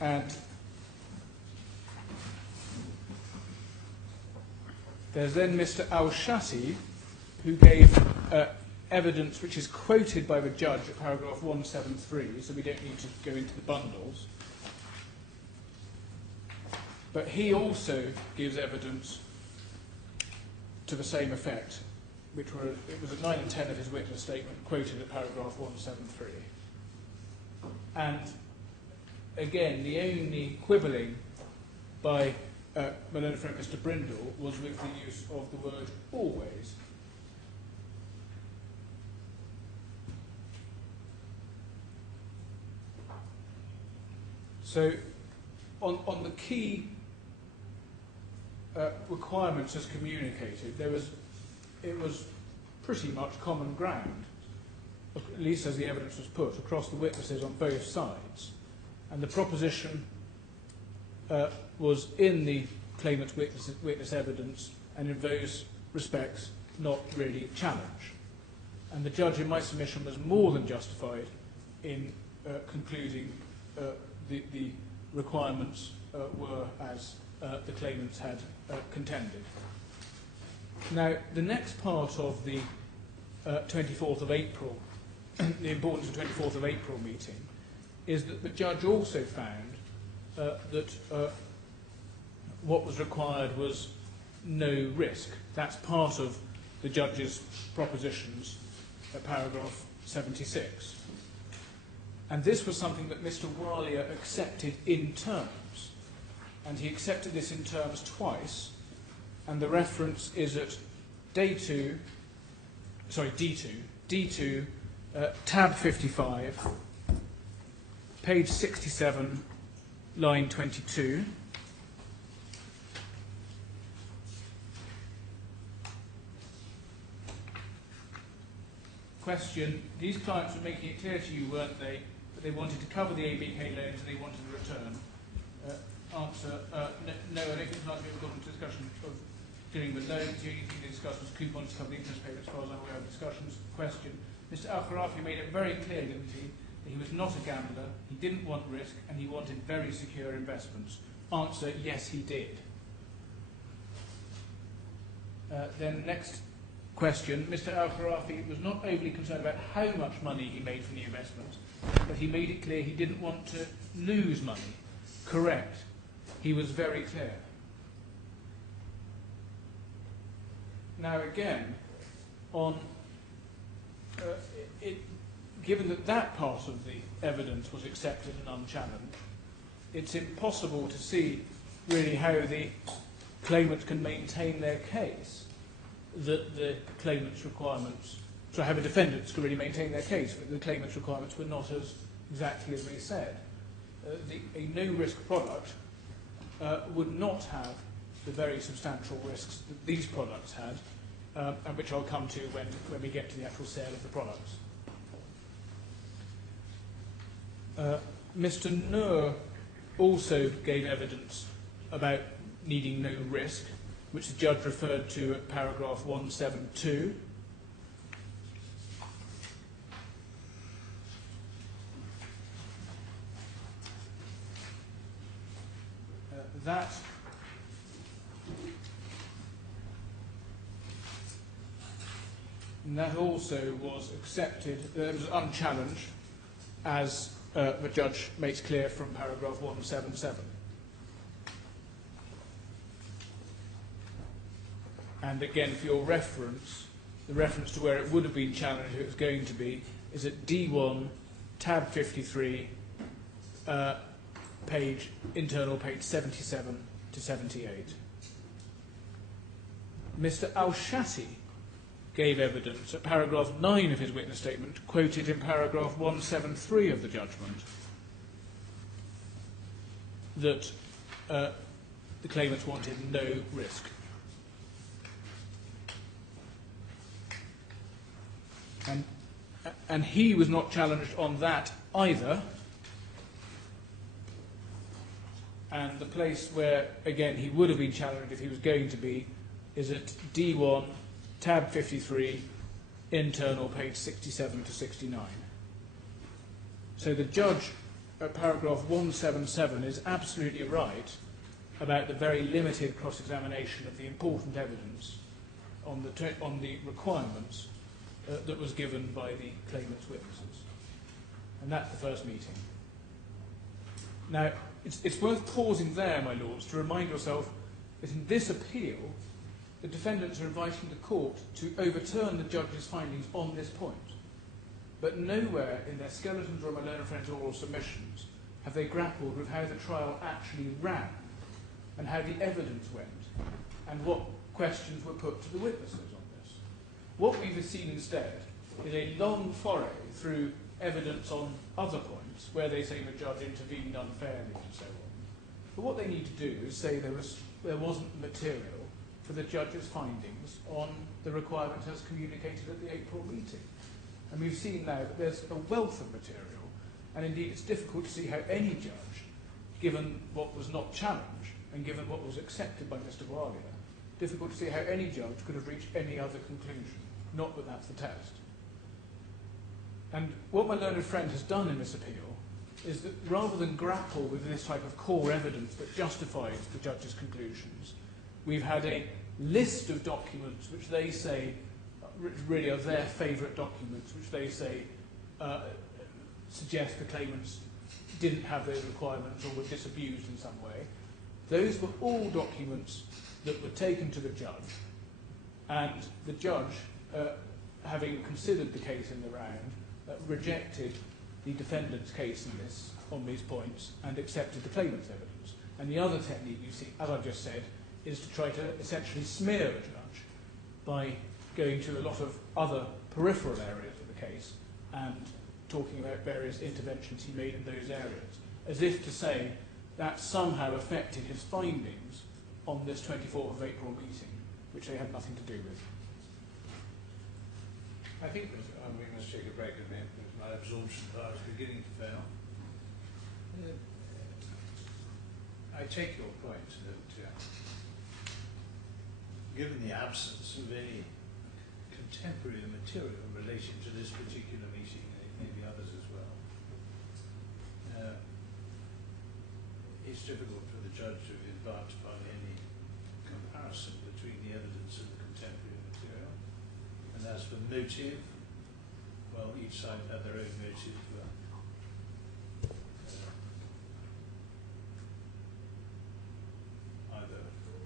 And there's then Mr. Al-Shati, who gave evidence which is quoted by the judge at paragraph 173, so we don't need to go into the bundles. But he also gives evidence to the same effect, it was at 9 and 10 of his witness statement, quoted at paragraph 173. And again, the only quibbling by my learned friend Mr. Brindle was with the use of the word always. So, on the key requirements as communicated, it was pretty much common ground, at least as the evidence was put, across the witnesses on both sides. And the proposition was in the claimant's witness evidence, and in those respects not really challenged. And the judge, in my submission, was more than justified in concluding the requirements were as the claimants had contended. Now, the next part of the 24th of April, the importance of the 24th of April meeting, is that the judge also found that what was required was no risk. That's part of the judge's propositions at paragraph 76. And this was something that Mr. Alia accepted in terms. And he accepted this in terms twice, and the reference is at D2, tab 55, page 67, line 22. Question, these clients were making it clear to you, weren't they, that they wanted to cover the ABK loans and they wanted a return? Answer, no, I don't think last week we got into discussion of doing the loans. The only thing they discussed was coupons to cover the interest paid, as far as I'm aware of discussions. Question, Mr. Khorafi made it very clear, didn't he, that he was not a gambler, he didn't want risk, and he wanted very secure investments. Answer, yes, he did. Then next question, Mr. Khorafi was not overly concerned about how much money he made from the investment, but he made it clear he didn't want to lose money. Correct. He was very clear. Now again, given that that part of the evidence was accepted and unchallenged, it's impossible to see really how the claimants can maintain their case that the claimant's requirements, so how the defendants can really maintain their case that the claimant's requirements were not as exactly as they said. A no-risk product would not have the very substantial risks that these products had, and which I'll come to when we get to the actual sale of the products. Mr. Noor also gave evidence about needing no risk, which the judge referred to at paragraph 172. That also was accepted, it was unchallenged, as the judge makes clear from paragraph 177. And again, for your reference, the reference to where it would have been challenged, if it was going to be, is at D1, tab 53, internal page 77 to 78. Mr. Al-Shati gave evidence at paragraph 9 of his witness statement, quoted in paragraph 173 of the judgment, that the claimants wanted no risk. And he was not challenged on that either. And the place where, again, he would have been challenged if he was going to be is at D1, tab 53, internal page 67 to 69. So the judge at paragraph 177 is absolutely right about the very limited cross-examination of the important evidence on the requirements that was given by the claimant's witnesses. And that's the first meeting. Now, it's worth pausing there, my lords, to remind yourself that in this appeal, the defendants are inviting the court to overturn the judge's findings on this point. But nowhere in their skeletons or my learned friends' oral submissions have they grappled with how the trial actually ran and how the evidence went and what questions were put to the witnesses on this. What we've seen instead is a long foray through evidence on other points where they say the judge intervened unfairly and so on. But what they need to do is say there wasn't material for the judge's findings on the requirement as communicated at the April meeting. And we've seen now that there's a wealth of material, and indeed it's difficult to see how any judge, given what was not challenged and given what was accepted by Mr. Alia, difficult to see how any judge could have reached any other conclusion, not that that's the test. And what my learned friend has done in this appeal is that rather than grapple with this type of core evidence that justifies the judge's conclusions, we've had a list of documents which they say really are their favourite documents, which they say suggest the claimants didn't have those requirements or were disabused in some way. Those were all documents that were taken to the judge, and the judge, having considered the case in the round, rejected the defendant's case on these points and accepted the claimant's evidence. And the other technique you see, as I've just said, is to try to essentially smear a judge by going to a lot of other peripheral areas of the case and talking about various interventions he made in those areas, as if to say that somehow affected his findings on this 24th of April meeting, which they had nothing to do with. I think we must take a break a minute because my absorption power is beginning to fail. I take your point that given the absence of any contemporary material relating to this particular meeting, and maybe others as well, it's difficult for the judge to advance upon any comparison between the evidence and the contemporary material. And as for motive, well, each side had their own motive for either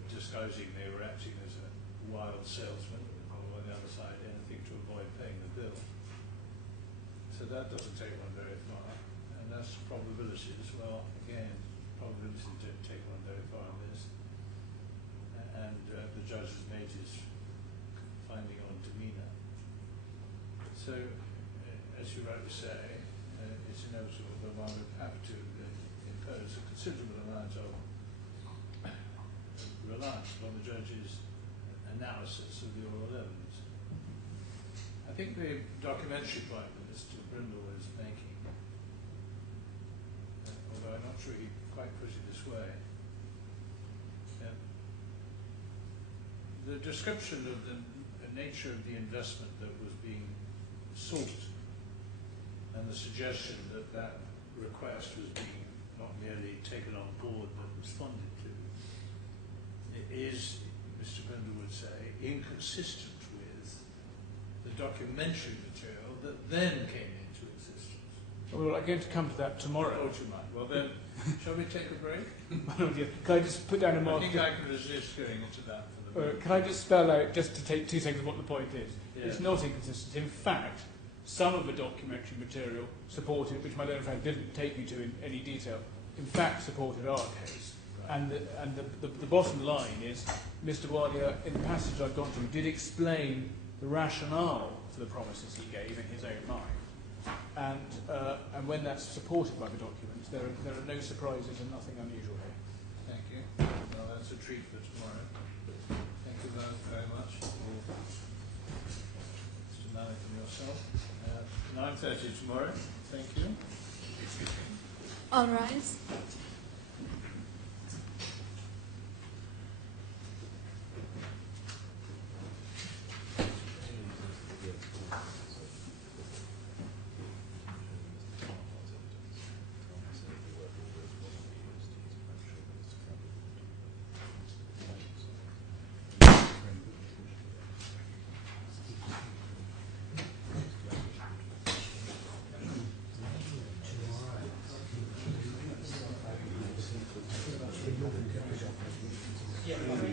disguising they were acting as a wild salesman, or on the other side, anything to avoid paying the bill. So that doesn't take one very far, and that's probability as well. Again, probability don't take one very far on this. And the judge has made his finding on demeanour. So, as you rightly say, it's inevitable that one would have to impose a considerable amount of reliance on the judge's analysis of the oral evidence. I think the documentary point that Mr. Brindle is making, although I'm not sure he quite put it this way, the description of the nature of the investment that was being sought and the suggestion that that request was being not merely taken on board but responded to is, Mr. Brindle would say, inconsistent with the documentary material that then came into existence. Well, I'm going to come to that tomorrow. Oh, you might. Well then, shall we take a break? Can I just put down a mark? I think I can resist going into that for the moment. Can I just spell out, just to take 2 seconds, what the point is? Yeah. It's not inconsistent. In fact, some of the documentary material supported, which my learned friend didn't take me to in any detail, in fact supported our case. Right. And the bottom line is, Mr. Alia, in the passage I've gone through, did explain the rationale for the promises he gave in his own mind. And when that's supported by the documents, there are no surprises and nothing unusual here. Thank you. Well, that's a treat for tomorrow. Thank you very much. Mr. Malik and yourself. 9:30 tomorrow. Thank you. All rise.